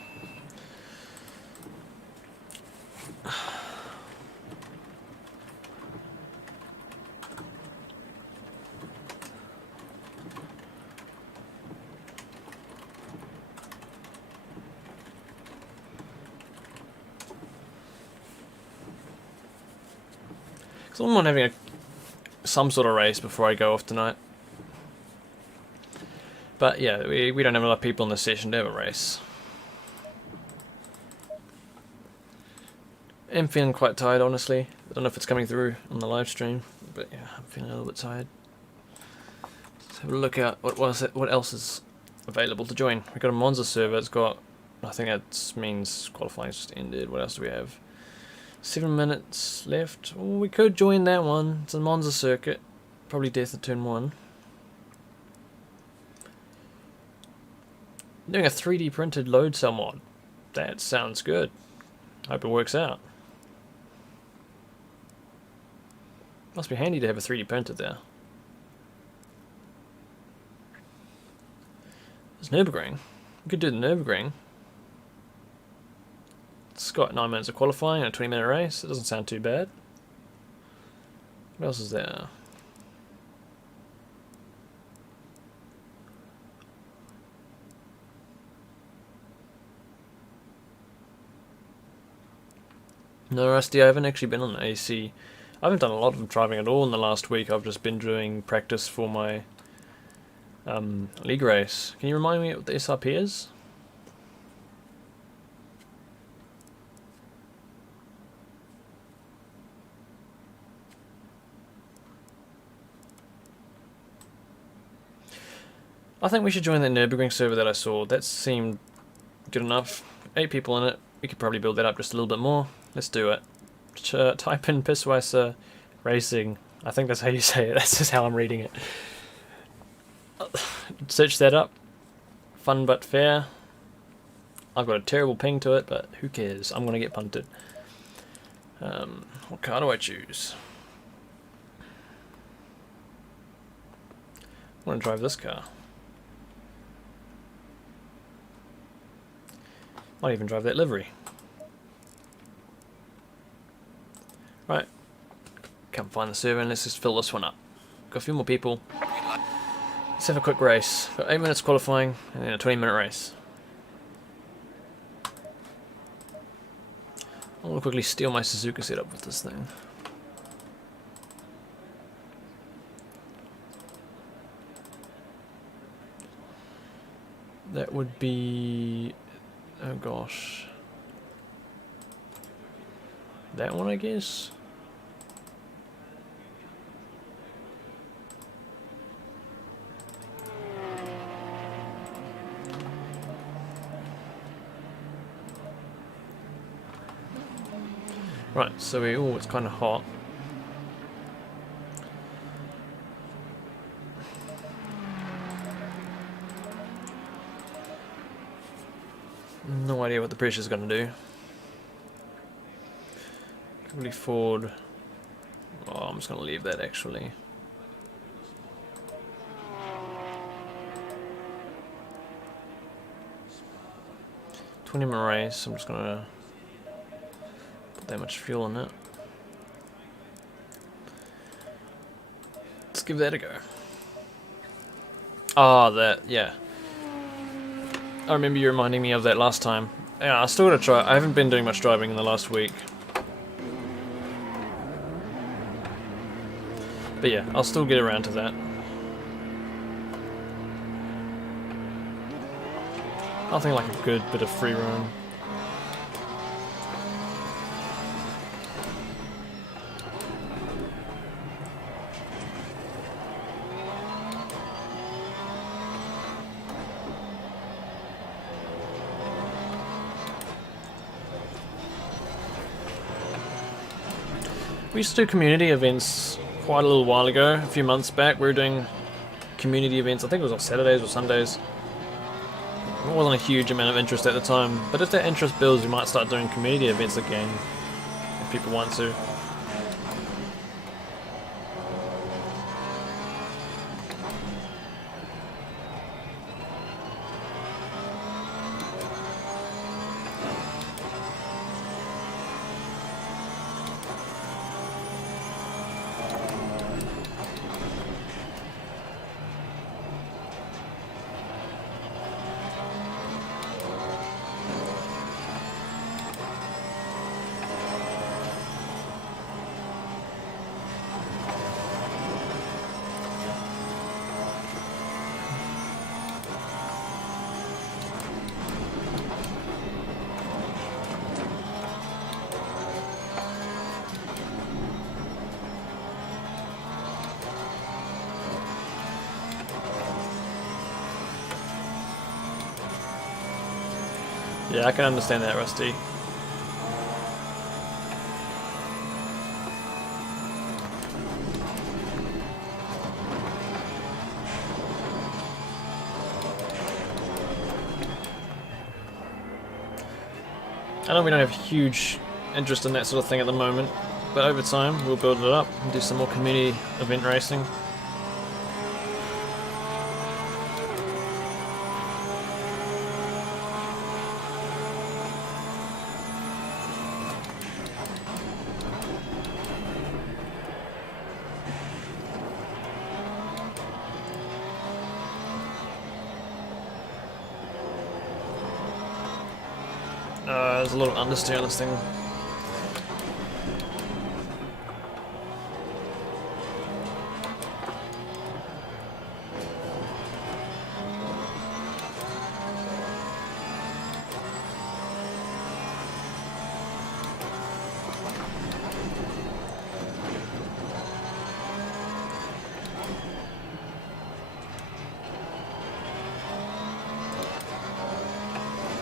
So I wouldn't mind having some sort of race before I go off tonight. But yeah, we don't have enough people in the session to have a race. I'm feeling quite tired, honestly. I don't know if it's coming through on the live stream, but yeah, I'm feeling a little bit tired. Let's have a look at what else is available to join. We've got a Monza server. It's got, I think that means qualifying's just ended. What else do we have? 7 minutes left. Oh, we could join that one. It's a Monza circuit. Probably death at turn 1. Doing a 3D printed load cell mod. That sounds good. Hope it works out. Must be handy to have a 3D printer there. There's Nürburgring. We could do the Nürburgring. It's got 9 minutes of qualifying and a 20-minute race. It doesn't sound too bad. What else is there? No, Rusty, I haven't actually been on the AC. I haven't done a lot of driving at all in the last week. I've just been doing practice for my league race. Can you remind me what the SRP is? I think we should join that Nürburgring server that I saw. That seemed good enough. 8 people in it. We could probably build that up just a little bit more. Let's do it. Type in Pissweiser Racing. I think that's how you say it. That's just how I'm reading it. Search that up. Fun but fair. I've got a terrible ping to it, but who cares? I'm going to get punted. What car do I choose? I want to drive this car. Might even drive that livery. Right. Come find the server and let's just fill this one up. Got a few more people. Let's have a quick race. Got 8 minutes qualifying and then a 20-minute race. I want to quickly steal my Suzuka setup with this thing. That would be... oh gosh. That one, I guess? Right, so oh, it's kind of hot. No idea what the pressure's going to do. Probably Ford. Oh, I'm just going to leave that actually. $20-minute race. I'm just going to put that much fuel in it. Let's give that a go. Ah, that, yeah. I remember you reminding me of that last time. Yeah, I still gotta try. I haven't been doing much driving in the last week. But yeah, I'll still get around to that. Nothing like a good bit of free roam. We used to do community events quite a little while ago, a few months back. We were doing community events, I think it was on Saturdays or Sundays. It wasn't a huge amount of interest at the time, but if that interest builds, we might start doing community events again, if people want to. Yeah, I can understand that, Rusty. I know we don't have huge interest in that sort of thing at the moment, but over time we'll build it up and do some more community event racing. There's a lot of understeer on this thing.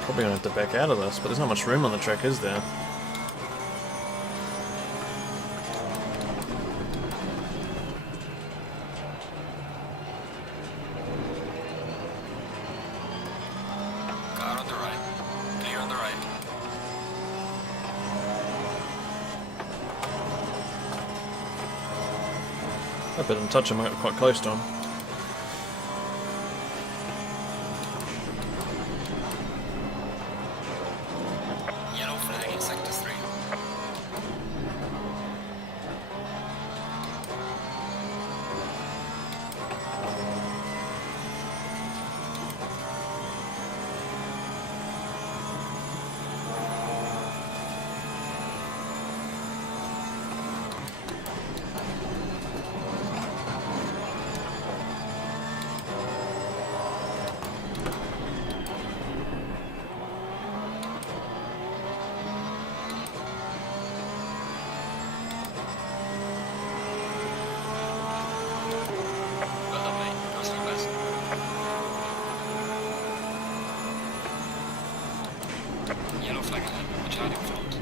Probably gonna have to back out of this, but there's not much room on the track, is there? Car on the right. Clear on the right. I didn't touch him, I got quite close to him. Yellow flag in sector 3. Well done, mate. Go slow west. Yellow flag ahead. Watch out in front.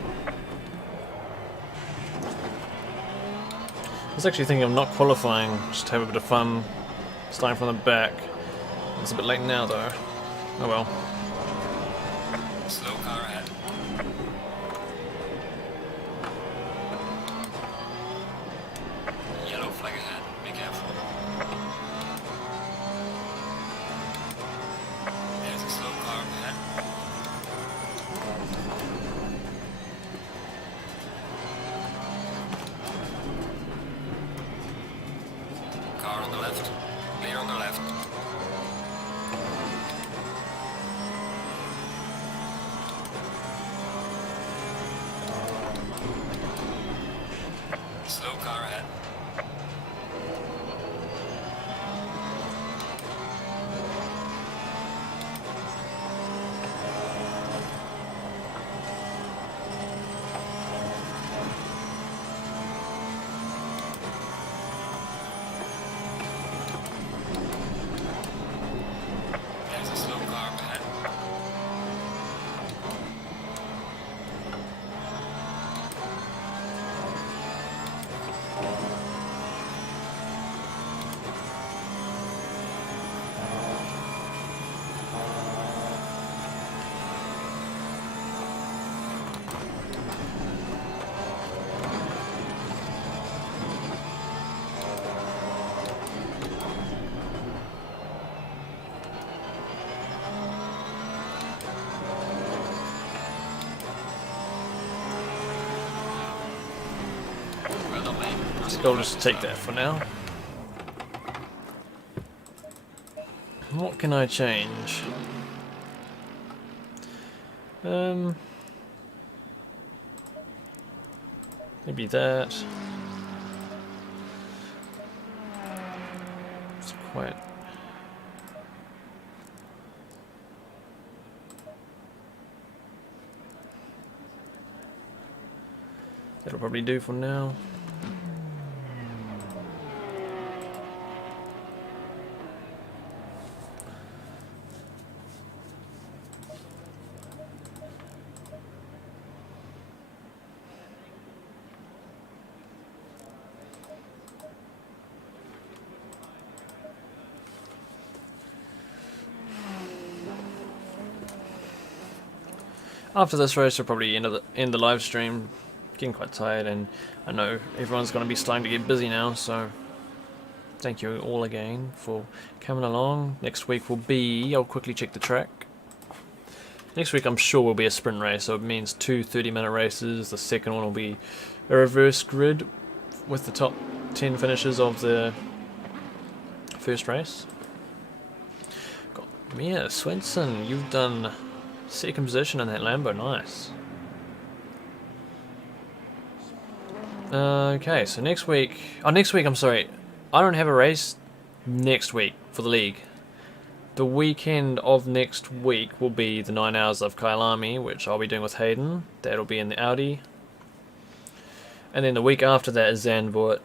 I was actually thinking of not qualifying, just to have a bit of fun, starting from the back. It's a bit late now though. Oh well. Slow car ahead. Yellow flag ahead. Be careful. There's a slow car ahead. Car on the left. Clear on the left. Slow car ahead. There's a slow car ahead. Well done, mate. I think I'll just take that for now. What can I change? Maybe that. It's quite. That'll probably do for now. After this race, we'll probably end the live stream. Getting quite tired, and I know everyone's going to be starting to get busy now, so thank you all again for coming along. Next week will be, I'll quickly check the track. Next week I'm sure will be a sprint race, so it means 2 30-minute races. The second one will be a reverse grid with the top 10 finishes of the first race. Got Mia Swenson, you've done second position in that Lambo, nice. Okay, so next week, I'm sorry, I don't have a race next week for the league. The weekend of next week will be the 9 hours of Kailami, which I'll be doing with Hayden. That'll be in the Audi. And then the week after that is Zandvoort,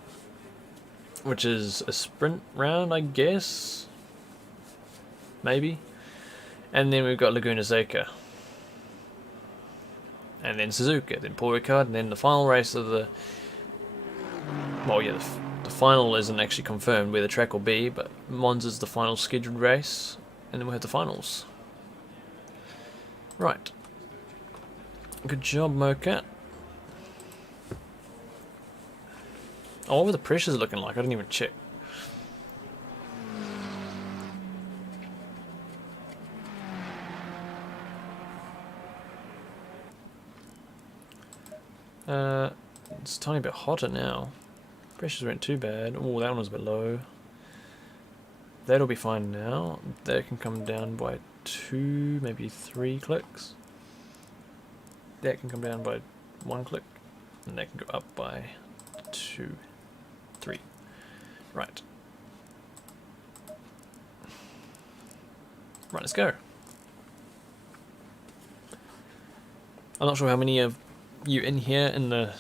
which is a sprint round, I guess? Maybe? And then we've got Laguna Seca. And then Suzuka, then Paul Ricard, and then the final race of the... Well, yeah, the final isn't actually confirmed where the track will be, but Monza's the final scheduled race, and then we'll have the finals. Right. Good job, Mocha. Oh, what were the pressures looking like? I didn't even check. It's a tiny bit hotter now. Pressures weren't too bad. Oh, that one was a bit low. That'll be fine now. That can come down by 2, maybe 3 clicks. That can come down by 1 click. And that can go up by 2, 3. Right. Right, let's go. I'm not sure how many of you in here in the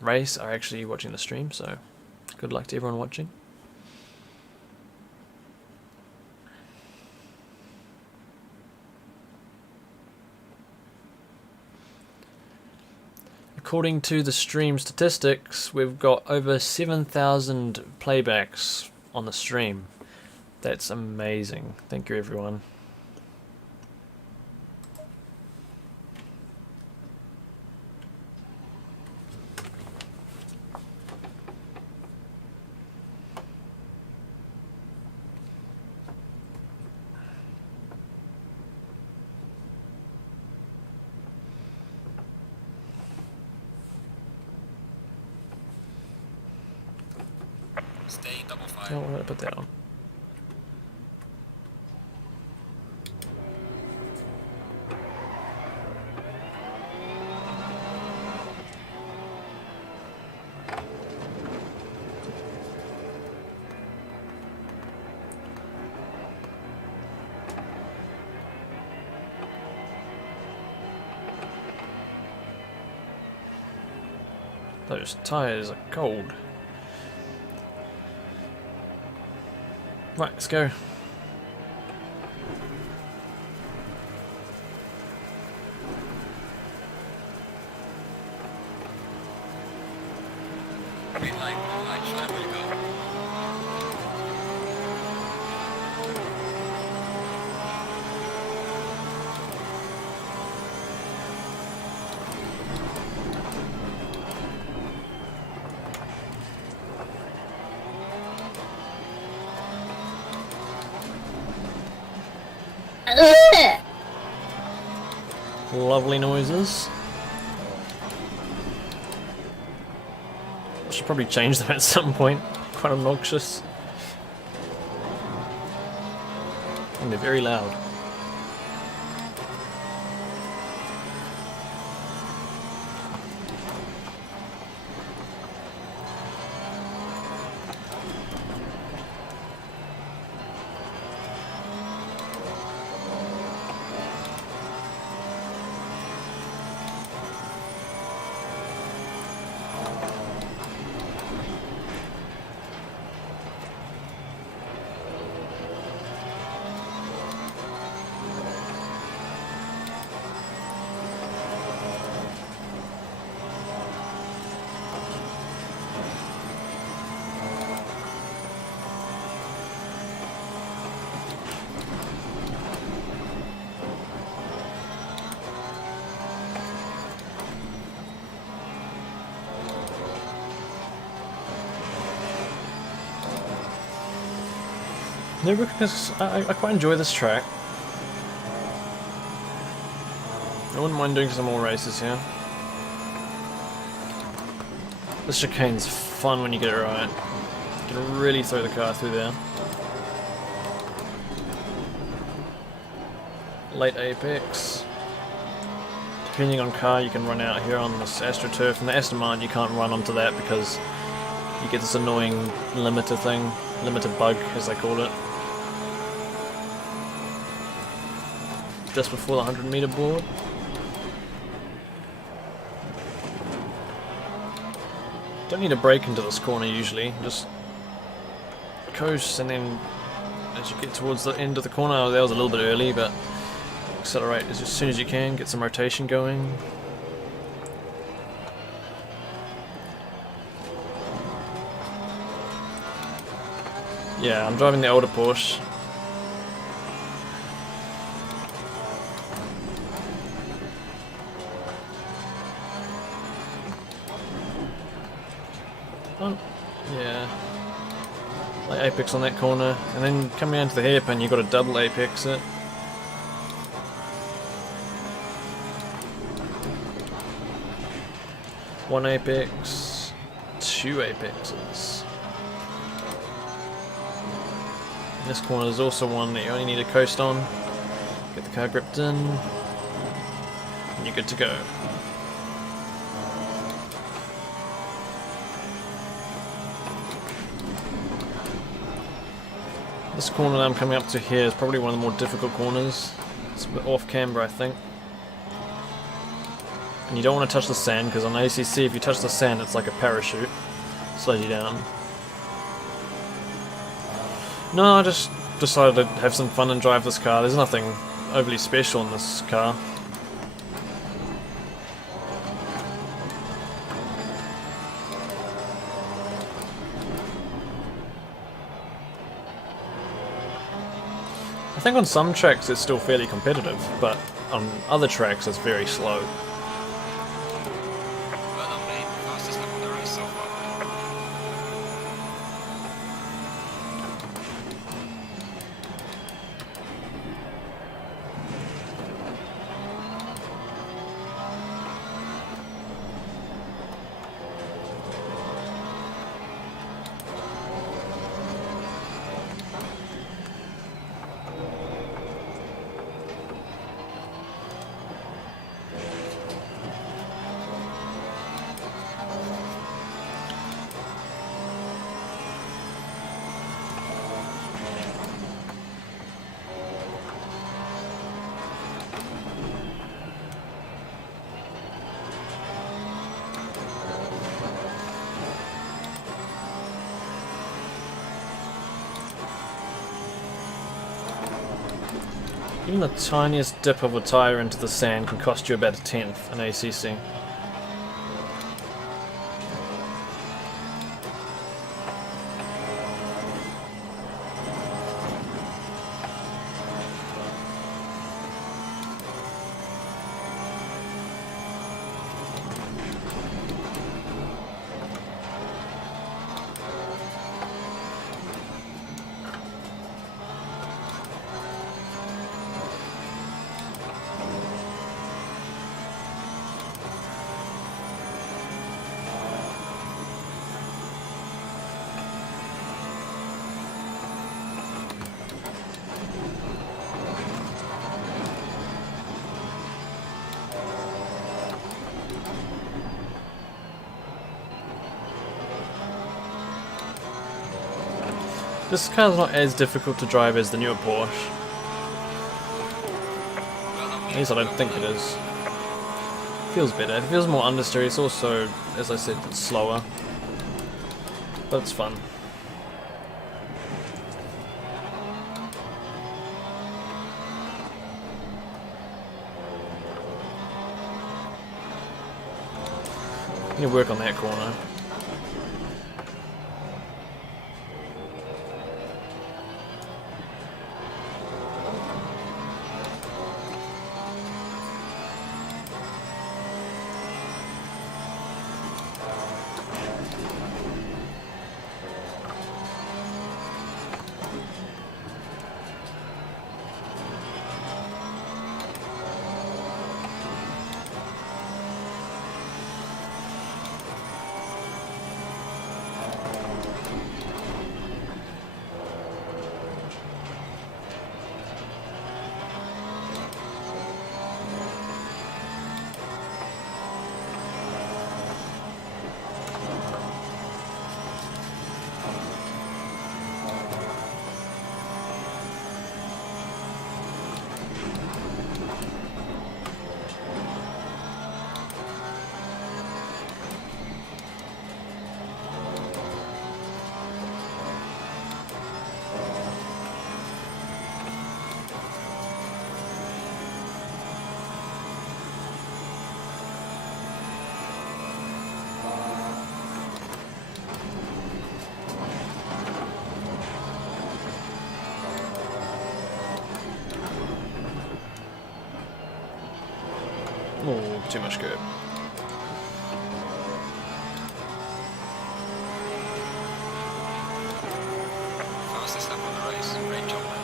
race are actually watching the stream, so good luck to everyone watching. According to the stream statistics, we've got over 7,000 playbacks on the stream. That's amazing. Thank you, everyone. Stay double file. Oh, I'm going to put that on. Those tires are cold. Right, let's go. Green light, show them where to go. Lovely noises. I should probably change them at some point. Quite obnoxious. And they're very loud. I quite enjoy this track. I wouldn't mind doing some more races here. This chicane's fun when you get it right. You can really throw the car through there. Late apex. Depending on car, you can run out here on this AstroTurf, and the Aston Martin you can't run onto that because you get this annoying limiter thing, limiter bug as they call it. Just before the 100-meter board. Don't need to brake into this corner usually, just coast, and then as you get towards the end of the corner, that was a little bit early, but accelerate as soon as you can, get some rotation going. Yeah, I'm driving the older Porsche. Oh, yeah. Like apex on that corner, and then coming down to the hairpin, you've got to double apex it. One apex, two apexes. And this corner is also one that you only need to coast on. Get the car gripped in, and you're good to go. This corner that I'm coming up to here is probably one of the more difficult corners. It's a bit off camber, I think. And you don't want to touch the sand, because on ACC if you touch the sand it's like a parachute. Slows you down. No, I just decided to have some fun and drive this car. There's nothing overly special in this car. I think on some tracks it's still fairly competitive, but on other tracks it's very slow. Even the tiniest dip of a tyre into the sand can cost you about a tenth in ACC. This car's not as difficult to drive as the newer Porsche. At least I don't think it is. Feels better. It feels more understeer. It's also, as I said, slower. But it's fun. You work on that corner. Oh, too much curb. Fastest lap on the race. Great job, man.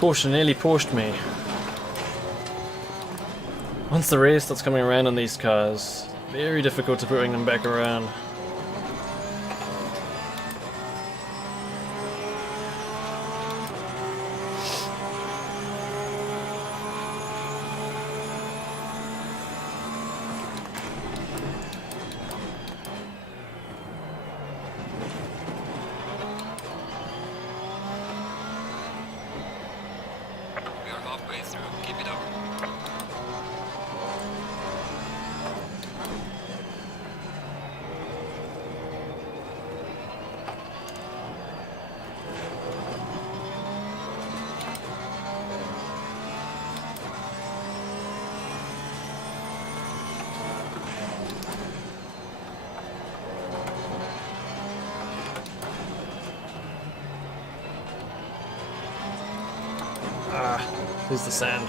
Porsche nearly Porsche me. Once the rear starts coming around on these cars, very difficult to bring them back around. We are halfway through. Keep it up. Ah, here's the sand.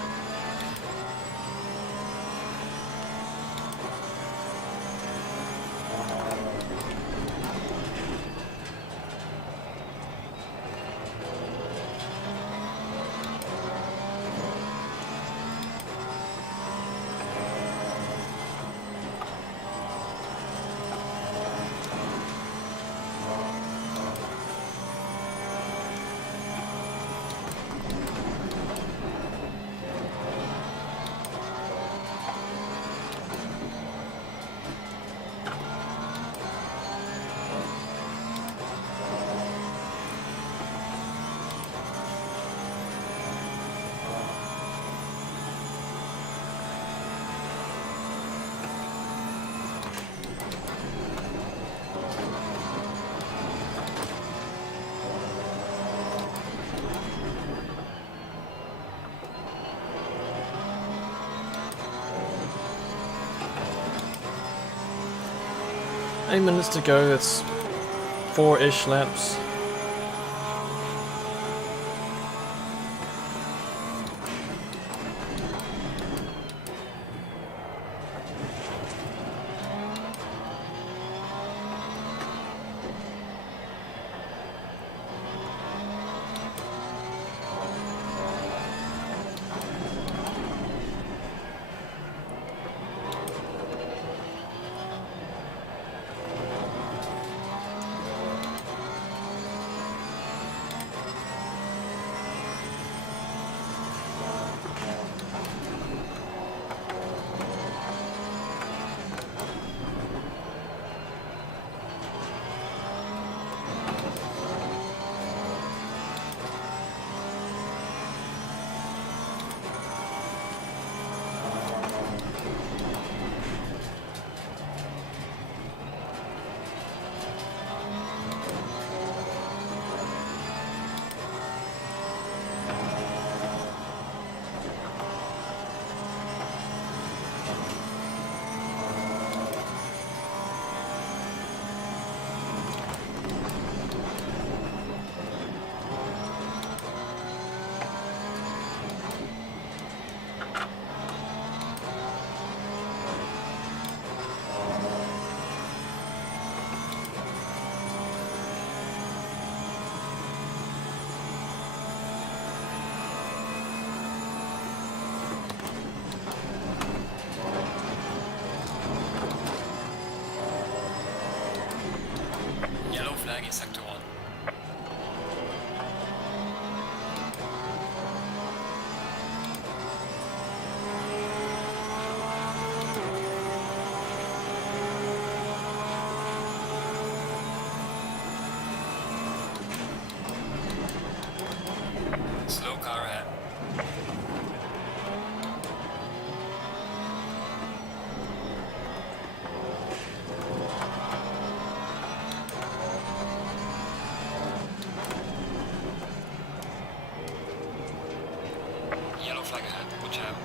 Eight minutes to go, it's 4-ish laps. in sector 1. Slow car ahead. Yellow flag ahead, watch out.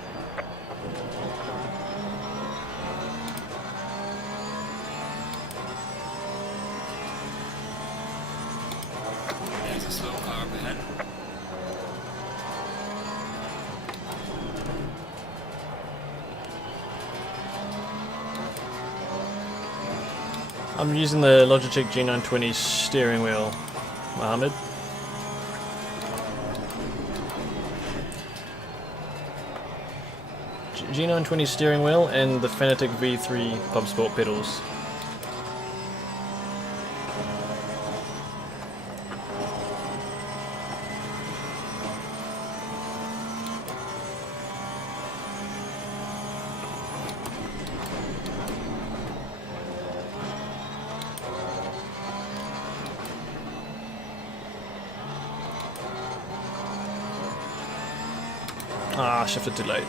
There's a slow car up ahead. I'm using the Logitech G920 steering wheel, Mohammed. G920 steering wheel and the Fanatec V3 Pub Sport pedals. Ah, shifted too late.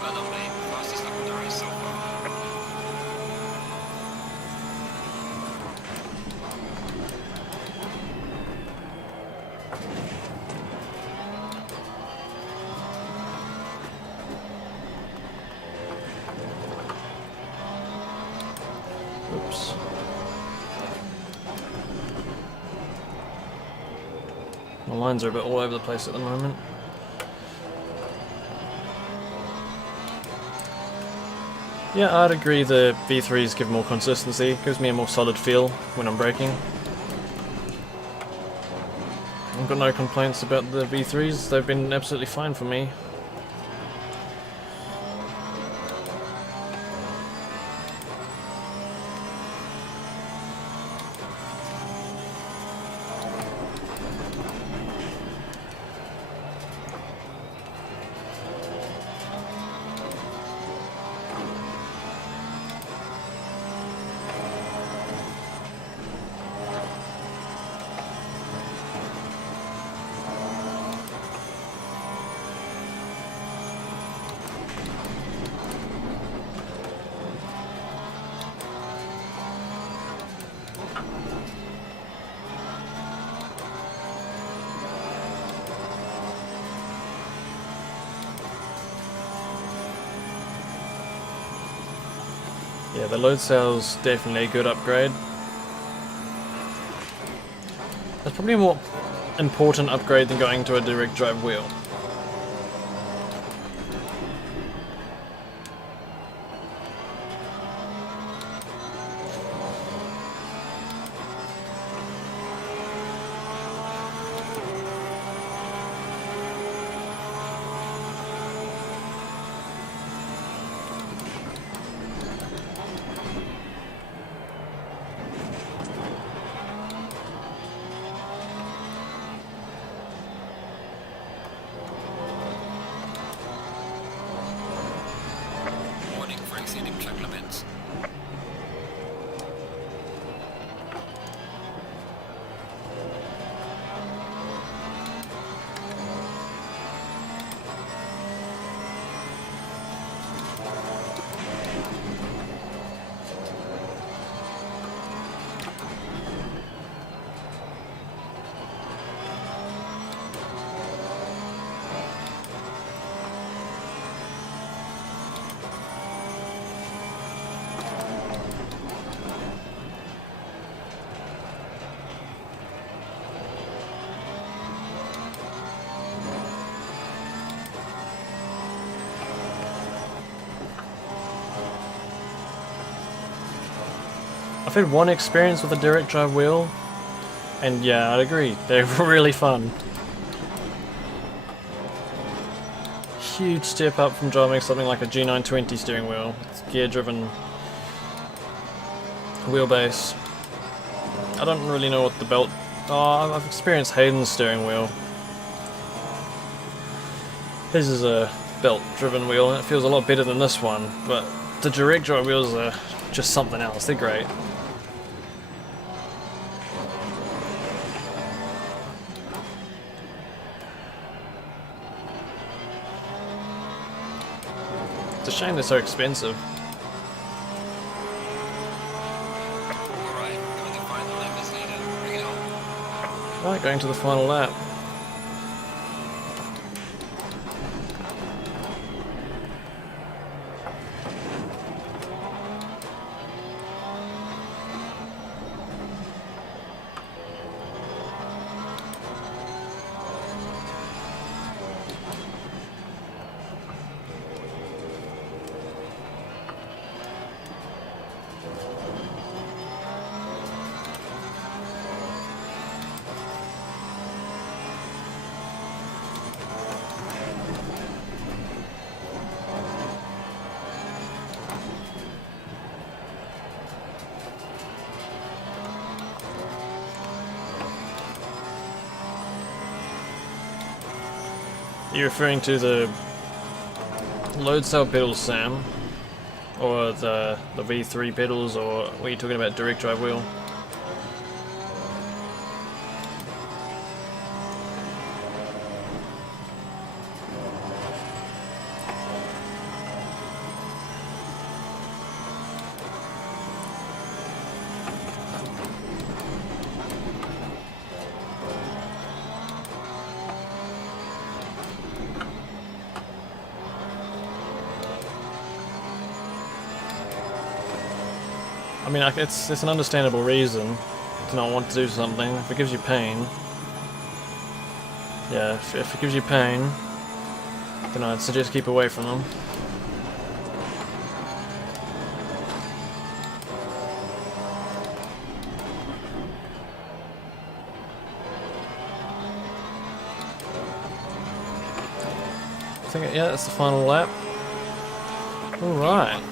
Well done, mate. Fastest lap of the race so far. Oops. My lines are a bit all over the place at the moment. Yeah, I'd agree the V3s give more consistency, gives me a more solid feel when I'm braking. I've got no complaints about the V3s, they've been absolutely fine for me. Yeah, the load cell's definitely a good upgrade. That's probably a more important upgrade than going to a direct drive wheel. Warning for exceeding track limits. I've had one experience with a direct drive wheel, and yeah, I'd agree, they're really fun. Huge step up from driving something like a G920 steering wheel. It's gear driven wheelbase. I don't really know what the belt... Oh, I've experienced Hayden's steering wheel. His is a belt driven wheel and it feels a lot better than this one, but the direct drive wheels are just something else, they're great. It's a shame they're so expensive. Right, going to the final lap. You're referring to the load cell pedals, Sam? Or the V3 pedals, or were you talking about direct drive wheel? I mean, it's an understandable reason to not want to do something. If it gives you pain, yeah, if it gives you pain, then I'd suggest keep away from them. I think, yeah, that's the final lap. Alright,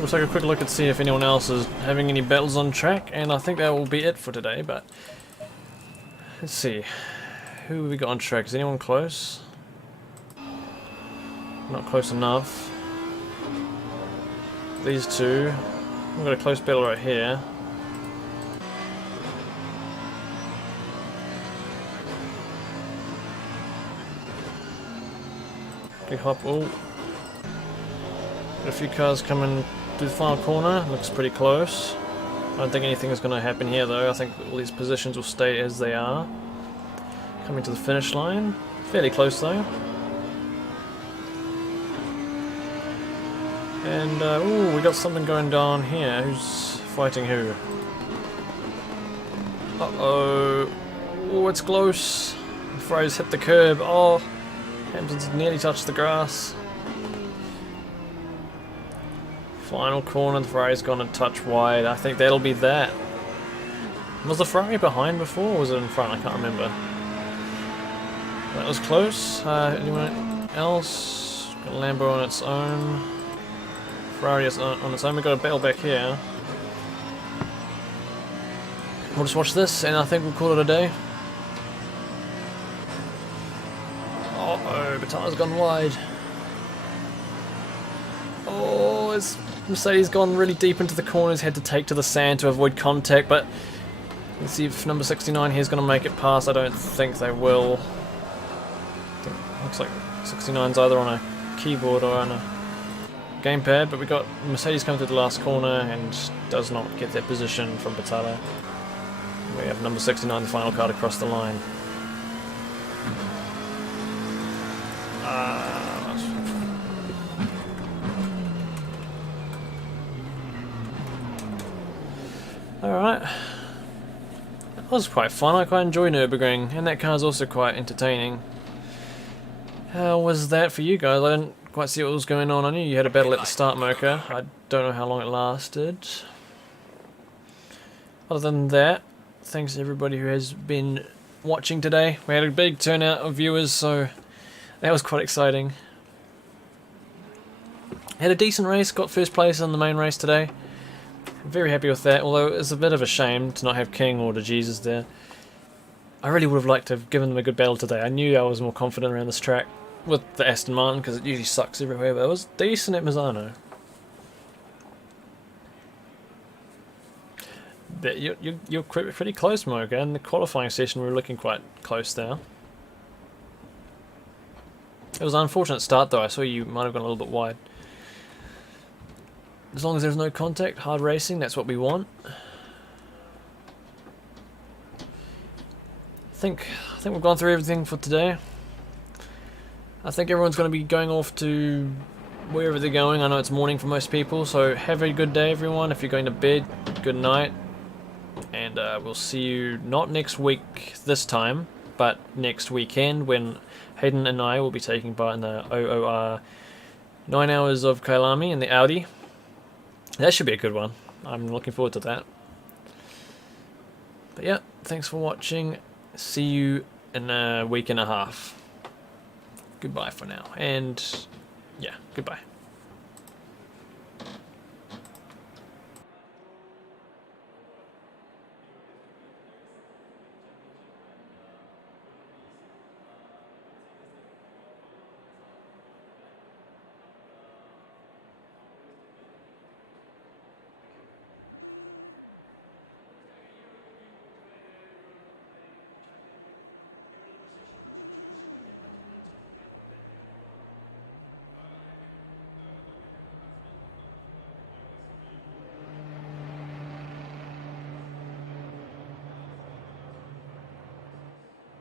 we'll take a quick look and see if anyone else is having any battles on track, and I think that will be it for today, but let's see. Who have we got on track? Is anyone close? Not close enough. These two. We've got a close battle right here. Big hop. Oh. Got a few cars coming to the final corner. Looks pretty close. I don't think anything is going to happen here though. I think all these positions will stay as they are. Coming to the finish line. Fairly close though. And, ooh, we got something going down here. Who's fighting who? Uh-oh. Oh, it's close. The Ferrari's hit the curb. Oh, Hampton's nearly touched the grass. Final corner, the Ferrari's gone a touch wide. I think that'll be that. Was the Ferrari behind before, or was it in front? I can't remember. That was close. Anyone else? Got a Lambo on its own. Ferrari is on its own. We've got a battle back here. We'll just watch this, and I think we'll call it a day. Uh-oh, Battag's gone wide. Oh, it's Mercedes gone really deep into the corners, had to take to the sand to avoid contact, but let's see if number 69 here is going to make it past. I don't think they will. Looks like 69's either on a keyboard or on a gamepad, but we got Mercedes coming through the last corner and does not get that position from Battaglia. We have number 69, the final car to cross the line. Alright. That was quite fun. I quite enjoy Nürburgring, and that car's also quite entertaining. How was that for you guys? I didn't quite see what was going on. I knew you had a battle at the start, Mocha. I don't know how long it lasted. Other than that, thanks to everybody who has been watching today. We had a big turnout of viewers, so that was quite exciting. Had a decent race, got first place in the main race today. Very happy with that, although it's a bit of a shame to not have King or the Jesus there. I really would have liked to have given them a good battle today. I knew I was more confident around this track with the Aston Martin because it usually sucks everywhere, but it was decent at Misano. But you're pretty close, Mocha. In the qualifying session we were looking quite close now. It was an unfortunate start though. I saw you might have gone a little bit wide. As long as there's no contact, hard racing, that's what we want. I think we've gone through everything for today. I think everyone's going to be going off to wherever they're going. I know it's morning for most people, so have a good day, everyone. If you're going to bed, good night. And we'll see you not next week this time, but next weekend when Hayden and I will be taking part in the OOR 9 hours of Kailami in the Audi. That should be a good one. I'm looking forward to that. But yeah, thanks for watching. See you in a week and a half. Goodbye for now. And yeah, goodbye.